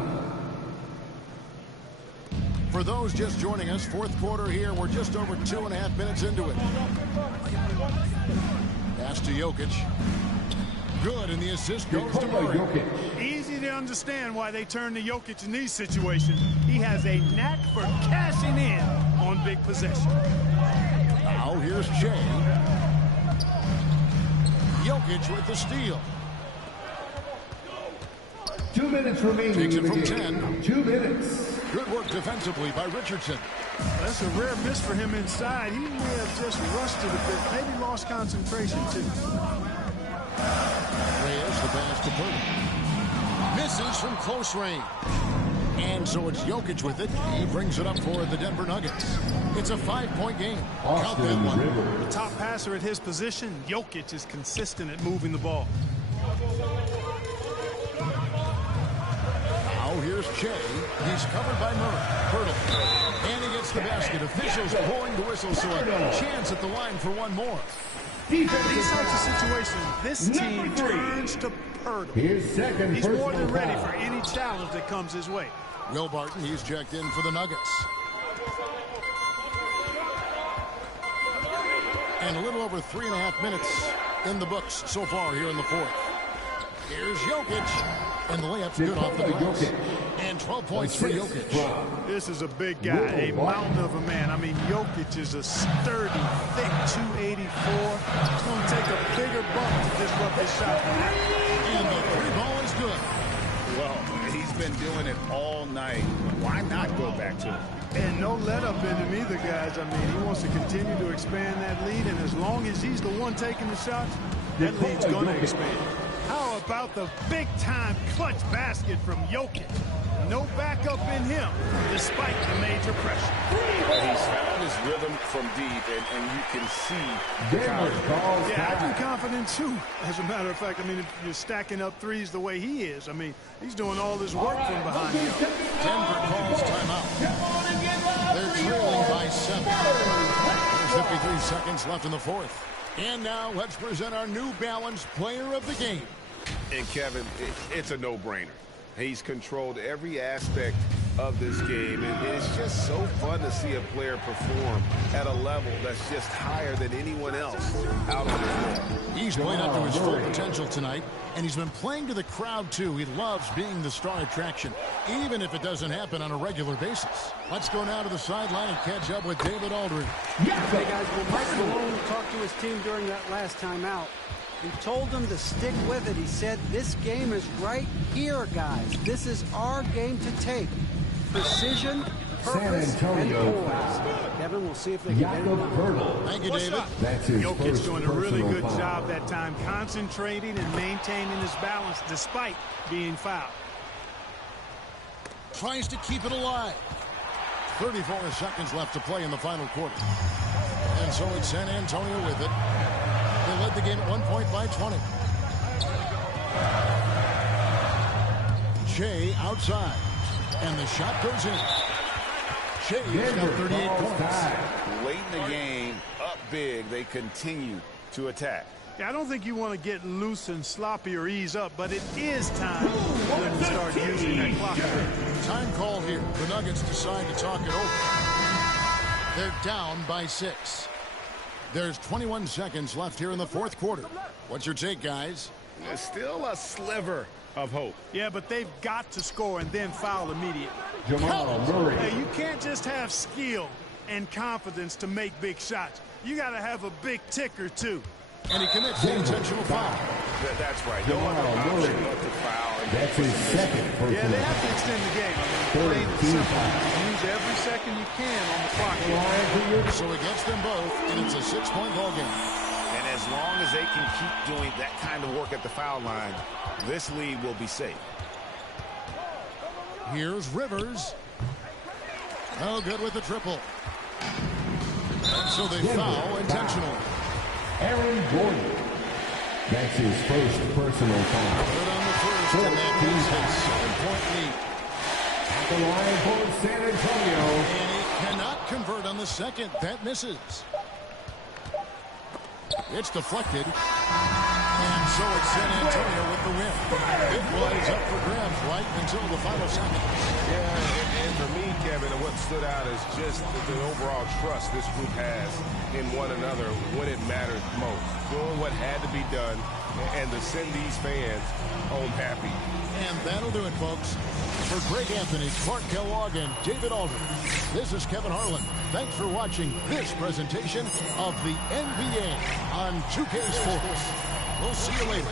For those just joining us, fourth quarter here. We're just over 2.5 minutes into it. Pass to Jokic. Good, and the assist goes to Murray. Easy to understand why they turn to Jokic in these situations. He has a knack for cashing in on big possessions. Now here's Jay. Jokic with the steal. 2 minutes remaining. Takes it in from the game. 10. 2 minutes. Good work defensively by Richardson. That's a rare miss for him inside. He may have just rushed it a bit. Maybe lost concentration, too. Reyes, the pass to Purtle. Misses from close range. And so it's Jokic with it. He brings it up for the Denver Nuggets. It's a 5-point game. Count that one. The top passer at his position, Jokic, is consistent at moving the ball. Now here's Jay. He's covered by Murray. Purtle. And he gets the basket. Officials blowing the whistle, so a chance at the line for one more. These types of situations, this team turns to Purtle. He's more than ready for any challenge that comes his way. Will Barton, he's checked in for the Nuggets. And a little over 3.5 minutes in the books so far here in the fourth. Here's Jokic. And the layup's good off the glass. And 12 points for Jokic. This is a big guy, a mountain of a man. I mean, Jokic is a sturdy, thick 284. It's going to take a bigger bump to disrupt his shot. And the three ball is good. Well, he's been doing it all night. Why not go back to it? And no let up in him either, guys. I mean, he wants to continue to expand that lead, and as long as he's the one taking the shots, that lead's going to expand. How about the big-time clutch basket from Jokic? No backup in him, despite the major pressure. He's found his rhythm from deep, and you can see the confidence. Yeah, I'd be confident, too. As a matter of fact, I mean, if you're stacking up threes the way he is, I mean, he's doing all this work from behind the arc. Denver calls timeout. They're trailing by 7. There's 53 seconds left in the fourth. And now let's present our New Balance player of the game. And Kevin, it's a no-brainer. He's controlled every aspect of this game, and it's just so fun to see a player perform at a level that's just higher than anyone else out on the floor. He's played up to his full potential tonight, and he's been playing to the crowd, too. He loves being the star attraction, even if it doesn't happen on a regular basis. Let's go now to the sideline and catch up with David Aldridge. Hey, guys, well, Mike Malone talked to his team during that last time out. He told them to stick with it. He said, this game is right here, guys. This is our game to take. Precision, purpose, and poise. Kevin, we'll see if they can get it done. Thank you, David. Jokic doing a really good job that time, concentrating and maintaining his balance despite being fouled. Tries to keep it alive. 34 seconds left to play in the final quarter. And so it's San Antonio with it. They led the game at one point by 20. Shea outside. And the shot goes in. Shea's got 38 points. Late in the game, up big, they continue to attack. Yeah, I don't think you want to get loose and sloppy or ease up, but it is time for them to start using that clock. Time call here. The Nuggets decide to talk it over. They're down by 6. There's 21 seconds left here in the fourth quarter. What's your take, guys? There's still a sliver of hope. Yeah, but they've got to score and then foul immediately. Jamal Murray. Hey, you can't just have skill and confidence to make big shots. You got to have a big ticker, too. And he commits the intentional foul. That's right. No other option but to foul. That's his second. Yeah, they have to extend the game. I mean, plain and simple. Use every second you can on the clock. So he gets them both, and it's a 6-point ball game. And as long as they can keep doing that kind of work at the foul line, this lead will be safe. Here's Rivers. No good with the triple. So they foul intentionally. Aaron Gordon. That's his first personal foul. Good on the first, and that is a 7-point lead. At the line for San Antonio. And he cannot convert on the second. That misses. It's deflected. And so it's San Antonio with the win. It was up for grabs right until the final seconds. Yeah, and for me, Kevin, what stood out is just the overall trust this group has in one another when it mattered most. Doing what had to be done and to send these fans home happy. And that'll do it, folks. For Greg Anthony, Clark Kellogg, and David Aldridge, this is Kevin Harlan. Thanks for watching this presentation of the NBA on 2K Sports. We'll see you later.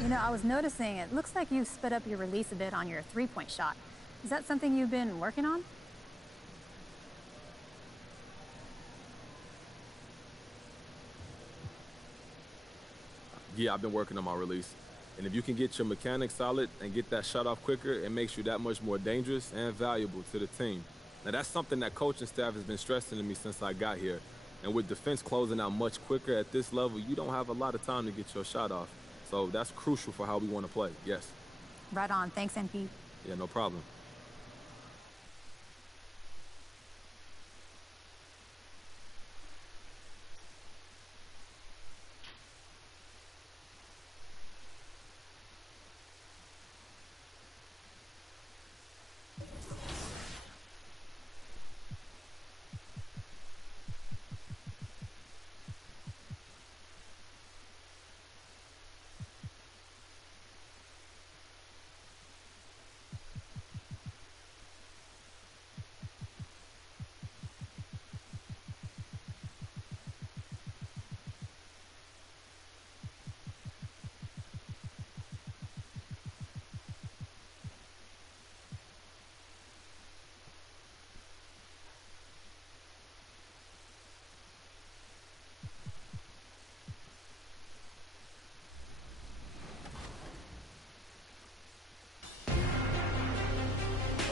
You know, I was noticing it looks like you sped up your release a bit on your three-point shot. Is that something you've been working on? Yeah, I've been working on my release. And if you can get your mechanics solid and get that shot off quicker, it makes you that much more dangerous and valuable to the team. Now, that's something that coaching staff has been stressing to me since I got here. And with defense closing out much quicker at this level, you don't have a lot of time to get your shot off. So that's crucial for how we want to play, yes. Right on. Thanks, NP. Yeah, no problem.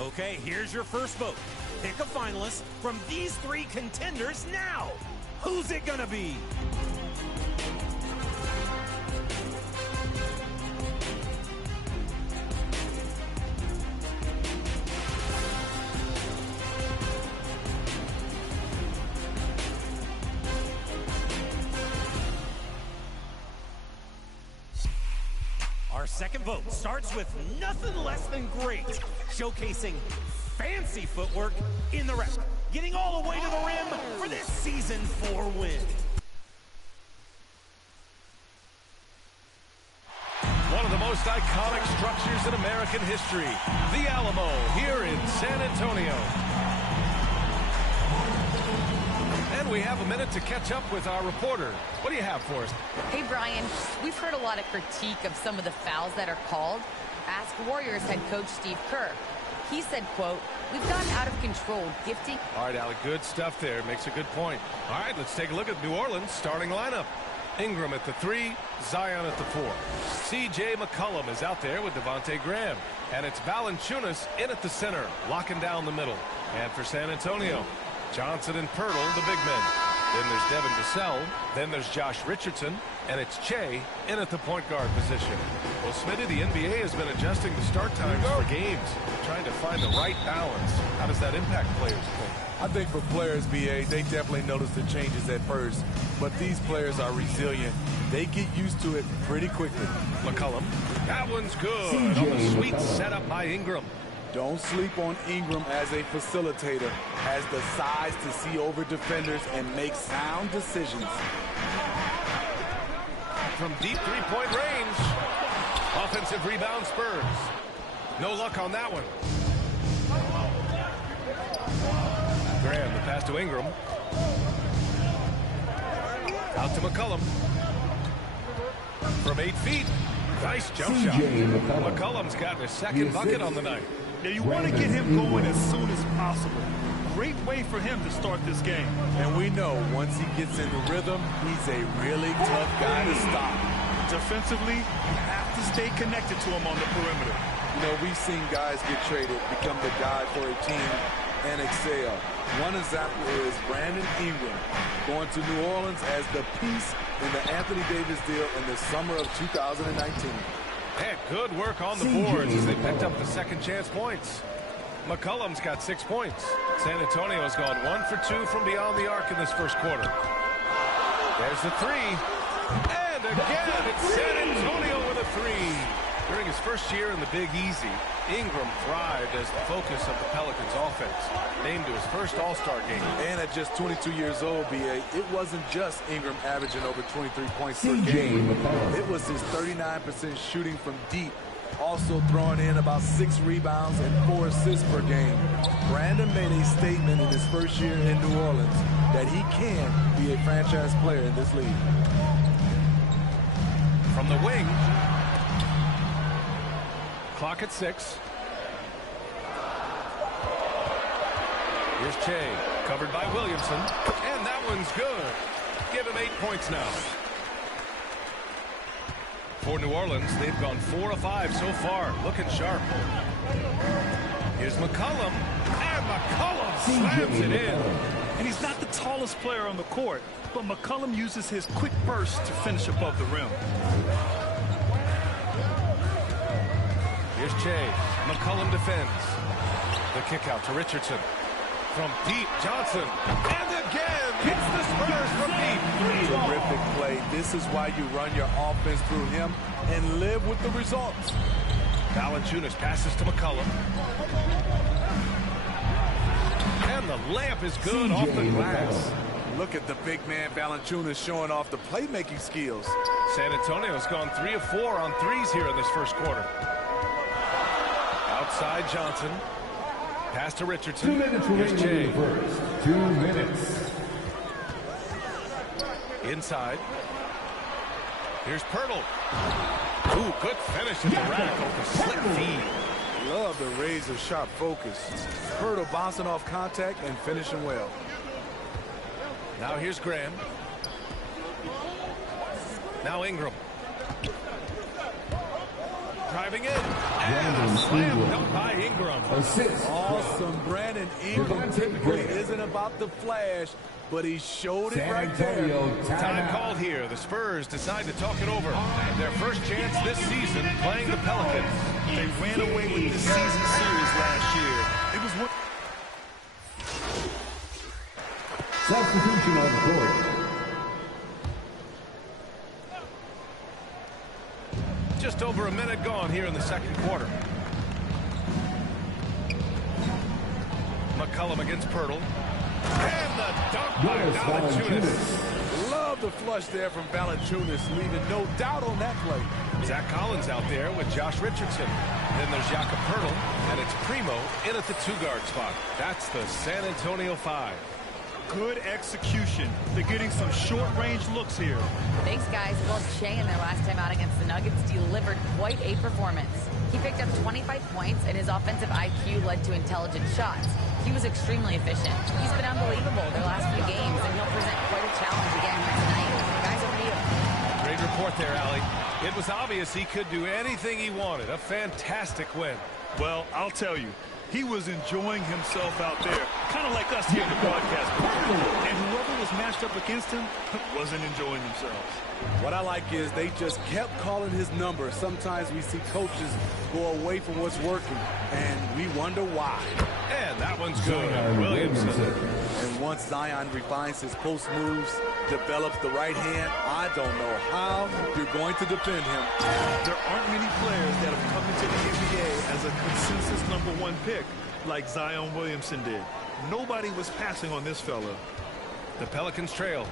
Okay, here's your first vote. Pick a finalist from these three contenders now. Who's it gonna be? Our second vote starts with nothing less than great, showcasing fancy footwork in the rack, getting all the way to the rim for this Season 4 win. One of the most iconic structures in American history, the Alamo, here in San Antonio. And we have a minute to catch up with our reporter. What do you have for us? Hey, Brian, we've heard a lot of critique of some of the fouls that are called. Ask Warriors head coach Steve Kerr. He said, quote, "We've gotten out of control, gifting." All right, Alec, good stuff there. Makes a good point. All right, let's take a look at New Orleans' starting lineup. Ingram at the 3, Zion at the 4. C.J. McCollum is out there with Devontae Graham. And it's Valanciunas in at the center, locking down the middle. And for San Antonio, Johnson and Pirtle, the big men. Then there's Devin Vassell. Then there's Josh Richardson. And it's Che in at the point guard position. Well, Smitty, the NBA has been adjusting the start times for games, trying to find the right balance. How does that impact players? I think for players, BA, they definitely notice the changes at first. But these players are resilient. They get used to it pretty quickly. McCollum. That one's good. On the sweet setup by Ingram. Don't sleep on Ingram as a facilitator. Has the size to see over defenders and make sound decisions. From deep three-point range. Offensive rebound Spurs. No luck on that one. Graham, the pass to Ingram. Out to McCollum. From 8 feet. Nice jump shot. McCollum's gotten his second bucket on the night. Yeah, you want to get him going as soon as possible. Great way for him to start this game. And we know once he gets in the rhythm, he's a really tough guy to stop. Defensively, you have to stay connected to him on the perimeter. You know, we've seen guys get traded, become the guy for a team, and excel. One example is Brandon Ingram going to New Orleans as the piece in the Anthony Davis deal in the summer of 2019. And good work on the boards as they picked up the second chance points. McCollum's got 6 points. San Antonio's gone 1 for 2 from beyond the arc in this first quarter. There's the three. And again, it's San Antonio with a three. During his first year in the Big Easy, Ingram thrived as the focus of the Pelicans offense, named to his first All-Star game. And at just 22 years old, B.A., it wasn't just Ingram averaging over 23 points per game. It was his 39% shooting from deep, also throwing in about 6 rebounds and 4 assists per game. Brandon made a statement in his first year in New Orleans that he can be a franchise player in this league. From the wing. Clock at 6. Here's Che, covered by Williamson, and that one's good. Give him 8 points now. For New Orleans, they've gone 4 of 5 so far, looking sharp. Here's McCollum, and McCollum slams it in. And he's not the tallest player on the court, but McCollum uses his quick burst to finish above the rim. Here's Che. McCollum defends. The kick out to Richardson. From deep, Johnson. And again, hits the Spurs from deep. Terrific play. This is why you run your offense through him and live with the results. Valanciunas passes to McCollum. And the layup is good off the glass. Look at the big man Valanciunas showing off the playmaking skills. San Antonio's gone 3 of 4 on threes here in this first quarter. Outside Johnson. Pass to Richardson. 2 minutes remaining in the first. 2 minutes. Inside. Here's Pirtle. Ooh, good finish at the rack off the slick feed. Love the razor-sharp focus. Pirtle bouncing off contact and finishing well. Now here's Graham. Now Ingram. Driving in. And a slam dunk by Ingram. Assist. Awesome. Brandon Ingram typically isn't about the flash, but he showed it right there. Time called here. The Spurs decide to talk it over. Their first chance this season playing the Pelicans. They ran away with the season series last year. It was one. Substitution on the court. Just over a minute gone here in the second quarter. McCollum against Pirtle. And the dunk by Valanciunas. Love the flush there from Valanciunas, leaving no doubt on that play. Zach Collins out there with Josh Richardson. Then there's Jakob Pirtle, and it's Primo in at the 2-guard spot. That's the San Antonio 5. Good execution. They're getting some short-range looks here. Thanks, guys. Well, Che in their last time out against the Nuggets delivered quite a performance. He picked up 25 points, and his offensive IQ led to intelligent shots. He was extremely efficient. He's been unbelievable their last few games, and he'll present quite a challenge again here tonight. Guys, over to you. Great report there, Allie. It was obvious he could do anything he wanted. A fantastic win. Well, I'll tell you, he was enjoying himself out there, kind of like us here in the broadcast booth. And whoever was matched up against him wasn't enjoying themselves. What I like is they just kept calling his number. Sometimes we see coaches go away from what's working, and we wonder why. And that one's good. Williamson. And once Zion refines his post moves, develops the right hand, I don't know how you're going to defend him. There aren't many players that have come into the NBA as a consensus #1 pick like Zion Williamson did. Nobody was passing on this fella. The Pelicans trail.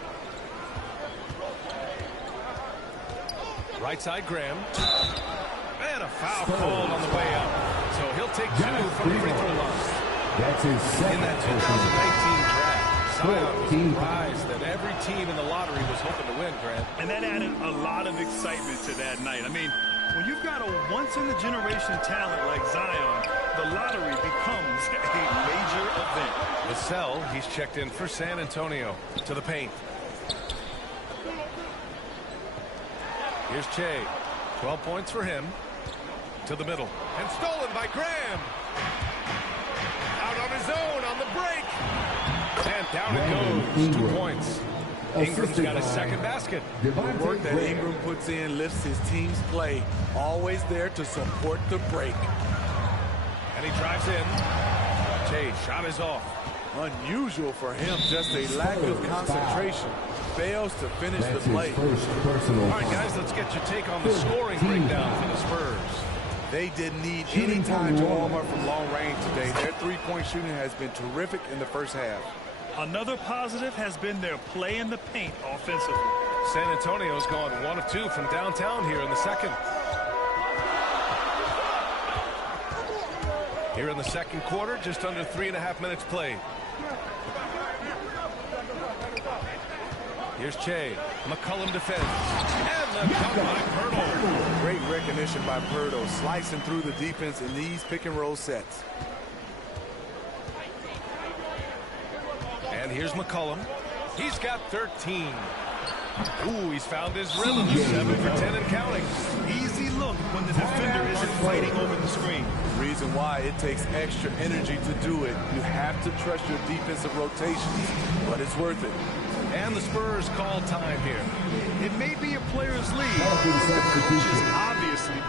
Right side Graham. And a foul called on the way out. So he'll take 2 from the free throw line. That's his second. In that 2019 draft, Zion was the prize that every team in the lottery was hoping to win, Grant. And that added a lot of excitement to that night. I mean, when you've got a once-in-a-generation talent like Zion, the lottery becomes a major event. Vassell, he's checked in for San Antonio. To the paint. Here's Che. 12 points for him. To the middle. And stolen by Graham. Out on his own on the break. And down it goes. 2 points. Ingram's got his second basket. The work that Ingram puts in lifts his team's play. Always there to support the break. And he drives in. Che, shot is off. Unusual for him, just a lack of concentration. Fails to finish the play. All right, guys, let's get your take on the scoring breakdown for the Spurs. They didn't need any time to warm up from long range today. Their three-point shooting has been terrific in the first half. Another positive has been their play in the paint offensively. San Antonio's gone 1 of 2 from downtown here in the second. Here in the second quarter, just under 3.5 minutes played. Here's Che. McCollum defends. And the cut by Poeltl. Great recognition by Poeltl, slicing through the defense in these pick-and-roll sets. And here's McCollum. He's got 13. Ooh, he's found his rhythm. 7 for 10 and counting. Easy look when the defender isn't fighting over the screen. Reason why it takes extra energy to do it. You have to trust your defensive rotations, but it's worth it. And the Spurs call time here. It may be a player's league, but the coaches obviously.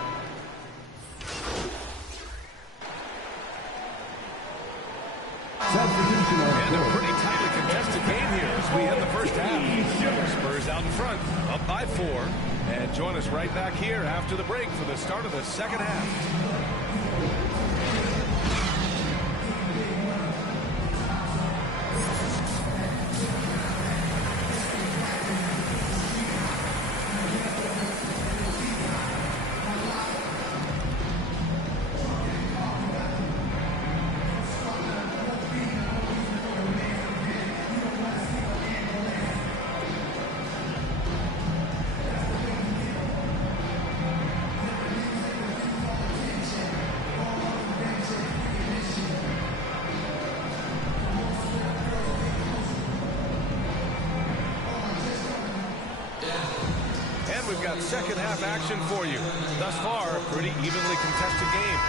And a pretty tightly contested game here as we end the first half. Spurs out in front, up by 4. And join us right back here after the break for the start of the second half. We've got second half action for you. Thus far, a pretty evenly contested game.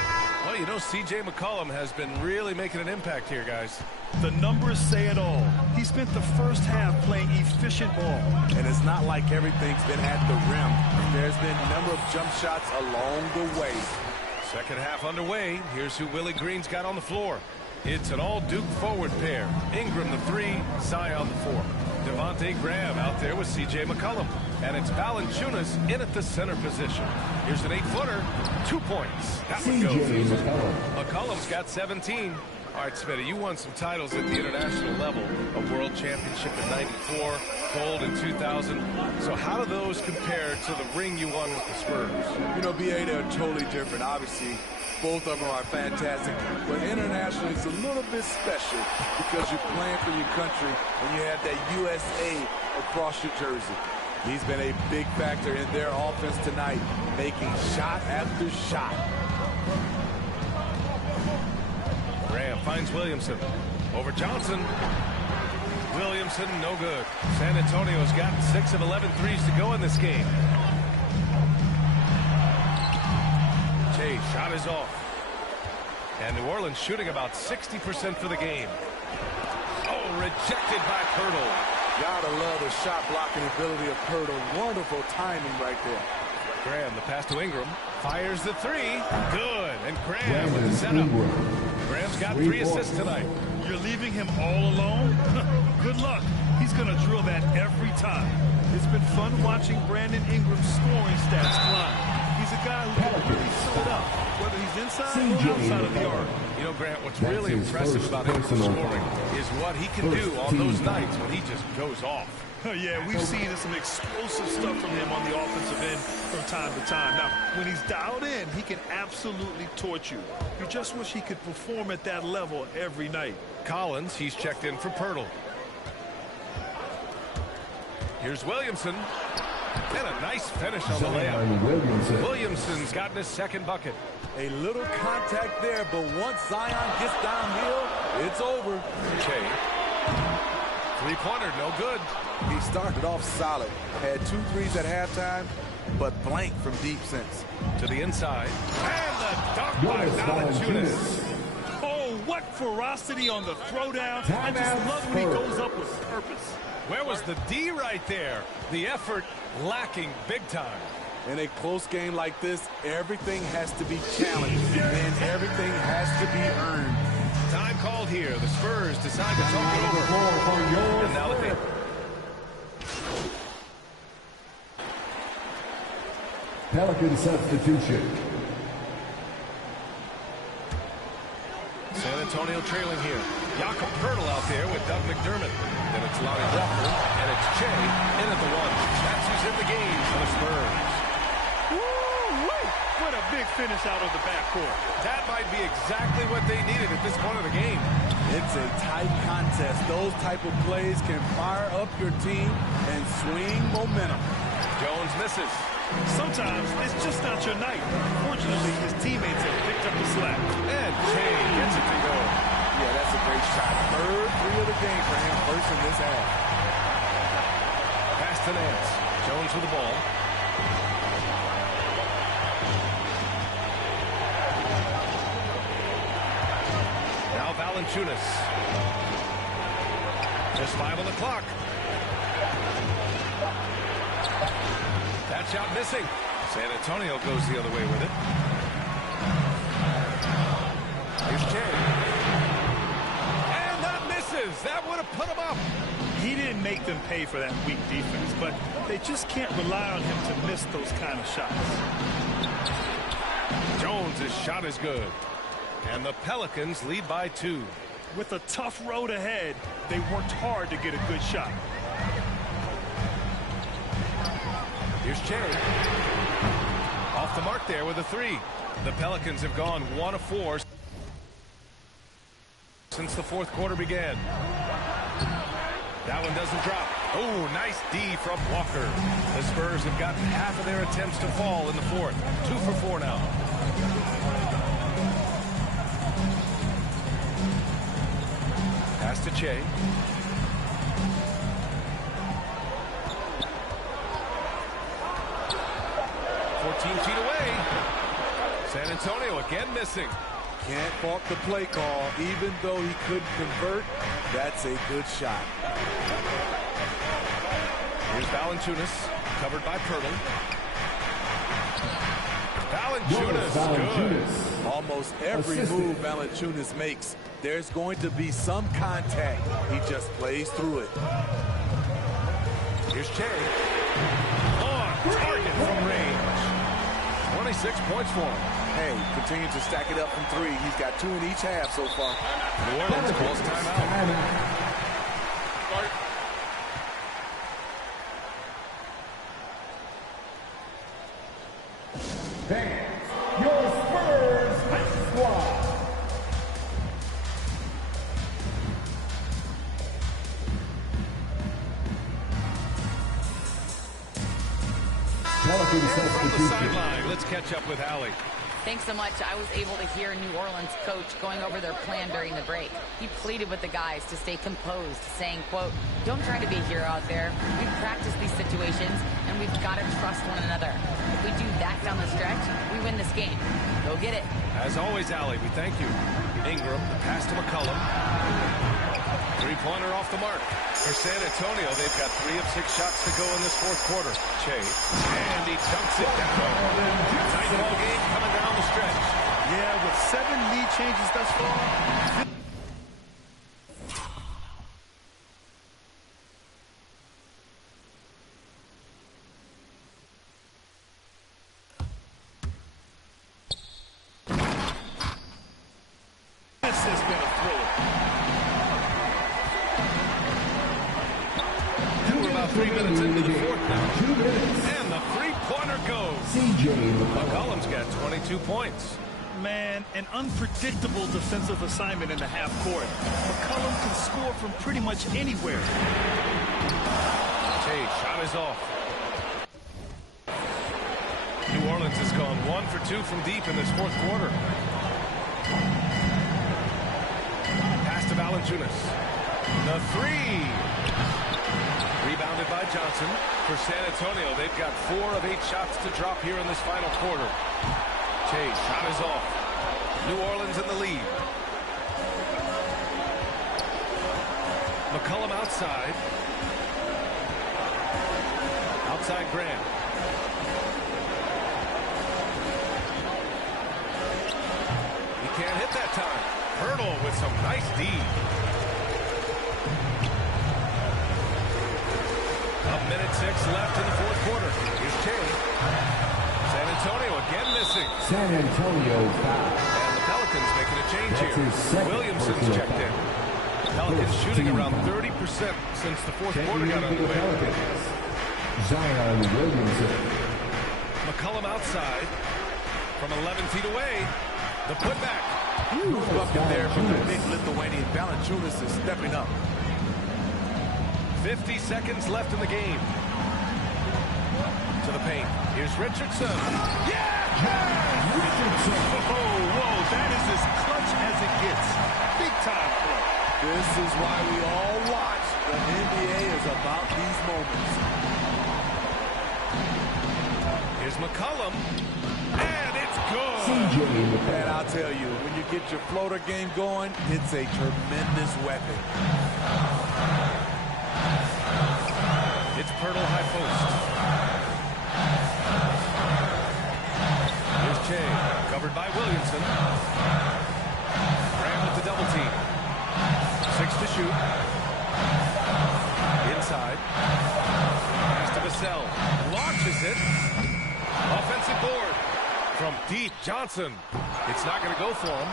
Well, you know, C.J. McCollum has been really making an impact here, guys. The numbers say it all. He spent the first half playing efficient ball. And it's not like everything's been at the rim. There's been a number of jump shots along the way. Second half underway. Here's who Willie Green's got on the floor. It's an all-Duke forward pair. Ingram the 3, Zion the 4. Devontae Graham out there with C.J. McCollum. And it's Valanciunas in at the center position. Here's an 8-footer, 2 points. That one goes. McCollum's got 17. All right, Smitty, you won some titles at the international level. A world championship in '94, gold in 2000. So how do those compare to the ring you won with the Spurs? You know, B.A., they're totally different. Obviously, both of them are fantastic. But internationally, it's a little bit special because you're playing for your country and you have that USA across your jersey. He's been a big factor in their offense tonight, making shot after shot. Graham finds Williamson. Over Johnson. Williamson, no good. San Antonio's got 6 of 11 threes to go in this game. Che, shot is off. And New Orleans shooting about 60% for the game. Oh, rejected by Poeltl. Gotta love the shot blocking ability of Poeltl. Wonderful timing right there. Graham, the pass to Ingram. Fires the 3. Good. And Graham with the setup. Graham's got 3 assists tonight. You're leaving him all alone? Good luck. He's going to drill that every time. It's been fun watching Brandon Ingram's scoring stats climb. He's a guy who can really fill it up, whether he's inside or outside of the arc. You know, Grant, what's really impressive about Ingram's scoring is what he can do on those nights when he just goes off. Yeah, we've seen some explosive stuff from him on the offensive end from time to time. Now, when he's dialed in, he can absolutely torch you. You just wish he could perform at that level every night. Collins, he's checked in for Pirtle. Here's Williamson. And a nice finish on the layup. Williamson's gotten his second bucket. A little contact there, but once Zion gets downhill, it's over. Shea. Three-pointer, no good. He started off solid. Had 2 threes at halftime, but blank from deep since. To the inside. And the dunk by Valanciunas. Oh, what ferocity on the throwdown. I just love when he goes up with purpose. Where was the D right there? The effort lacking big time. In a close game like this, everything has to be challenged, and everything has to be earned. Time called here. The Spurs decide to talk it over. And now the hit. Pelican substitution. San Antonio trailing here. Jakob Pirtle out there with Doug McDermott. Then it's Lonnie Walker, and it's Shea in at the 1. That's who's in the game for the Spurs. Woo-wee! What a big finish out of the backcourt. That might be exactly what they needed at this point of the game. It's a tight contest. Those type of plays can fire up your team and swing momentum. Jones misses. Sometimes it's just not your night. Fortunately, his teammates have picked up the slack. And Shea gets it to go. Yeah, that's a great shot. Third 3 of the game for him, first in this half. Pass to Nance. Jones with the ball. Now Valanciunas. Just 5 on the clock. That shot missing. San Antonio goes the other way with it. Here's Shea. That would have put him up. He didn't make them pay for that weak defense, but they just can't rely on him to miss those kind of shots. Jones' shot is good. And the Pelicans lead by 2. With a tough road ahead, they worked hard to get a good shot. Here's Shea. Off the mark there with a 3. The Pelicans have gone 1 of 4. Since the fourth quarter began. That one doesn't drop. Oh, nice D from Walker. The Spurs have gotten half of their attempts to fall in the fourth. 2 for 4 now. Pass to Shea. Feet away. San Antonio again missing. Can't fault the play call. Even though he couldn't convert, that's a good shot. Here's Valanciunas, covered by Pirtle. Valanciunas, good. Almost every move Valanciunas makes, there's going to be some contact. He just plays through it. Here's Shea. On target from range. 26 points for him. Hey, continue to stack it up from 3. He's got 2 in each half so far. New Orleans calls timeout. Fans, your Spurs High Squad. From the sideline, let's catch up with Allie. Thanks so much. I was able to hear New Orleans coach going over their plan during the break. He pleaded with the guys to stay composed, saying, quote, "Don't try to be a hero out there. We've practiced these situations, and we've got to trust one another. If we do that down the stretch, we win this game. Go get it." As always, Allie, we thank you. Ingram, the pass to McCollum. Three-pointer off the mark. For San Antonio, they've got 3 of 6 shots to go in this fourth quarter. Shea, and he dunks it down. Tight ball game coming down the stretch. Yeah, with 7 lead changes thus far. This has been a thriller. About 3 minutes into the fourth now. And the three-pointer goes. McCollum's got 22 points. Man, an unpredictable defensive assignment in the half court. McCollum can score from pretty much anywhere. Tay, shot is off. New Orleans has gone 1 for 2 from deep in this fourth quarter. Pass to Valanciunas. The three. Rebounded by Johnson. For San Antonio, they've got 4 of 8 shots to drop here in this final quarter. Tay, shot is off. New Orleans in the lead. McCollum outside. Outside Graham. He can't hit that time. Hurdle with some nice D. A minute 6 left in the fourth quarter. Here's Tay. San Antonio again missing. San Antonio foul. And the Pelicans making a change here. Williamson's checked in. Pelicans shooting around 30% since the fourth quarter got underway. Zion Williamson. McCollum outside from 11 feet away. The putback. Huge bucket there from the big Lithuanian. Valanciunas is stepping up. 50 seconds left in the game. To the paint. Here's Richardson. Yeah! Richardson. Whoa, that is as clutch as it gets. Big time play. This is why we all watch. The NBA is about these moments. Here's McCollum. And it's good. And I'll tell you, when you get your floater game going, it's a tremendous weapon. It's Pirtle high post. Here's Jay, covered by Williamson. Graham with the double team. 6 to shoot. Inside. Pass to Vassell. Launches it. Offensive board. From deep, Johnson. It's not going to go for him.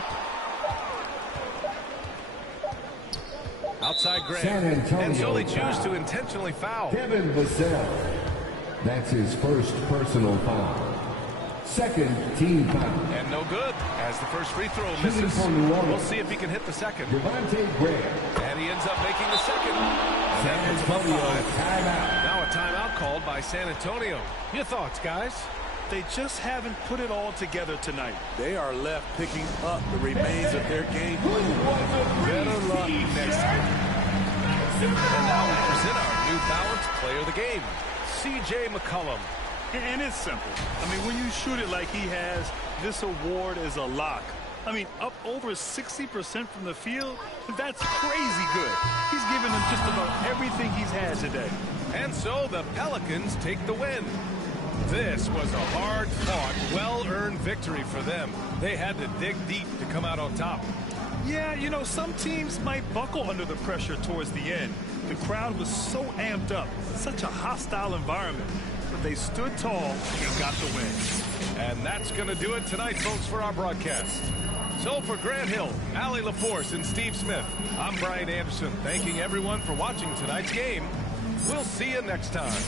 Outside Graham. And so they choose to intentionally foul. Devin Vassell. That's his first personal foul. Second team foul. And no good as the first free throw misses. We'll see if he can hit the second. Devontae Graham. And he ends up making the second. San Antonio timeout. Now a timeout called by San Antonio. Your thoughts, guys? They just haven't put it all together tonight. They are left picking up the remains of their game. Better luck next game. And now we present our new balanced player of the game, C.J. McCollum. And it's simple. I mean, when you shoot it like he has, this award is a lock. I mean, up over 60% from the field, that's crazy good. He's given them just about everything he's had today. And so the Pelicans take the win. This was a hard-fought, well-earned victory for them. They had to dig deep to come out on top. Yeah, you know, some teams might buckle under the pressure towards the end. The crowd was so amped up, such a hostile environment. But they stood tall and got the win. And that's going to do it tonight, folks, for our broadcast. So for Grant Hill, Allie LaForce, and Steve Smith, I'm Brian Anderson, thanking everyone for watching tonight's game. We'll see you next time.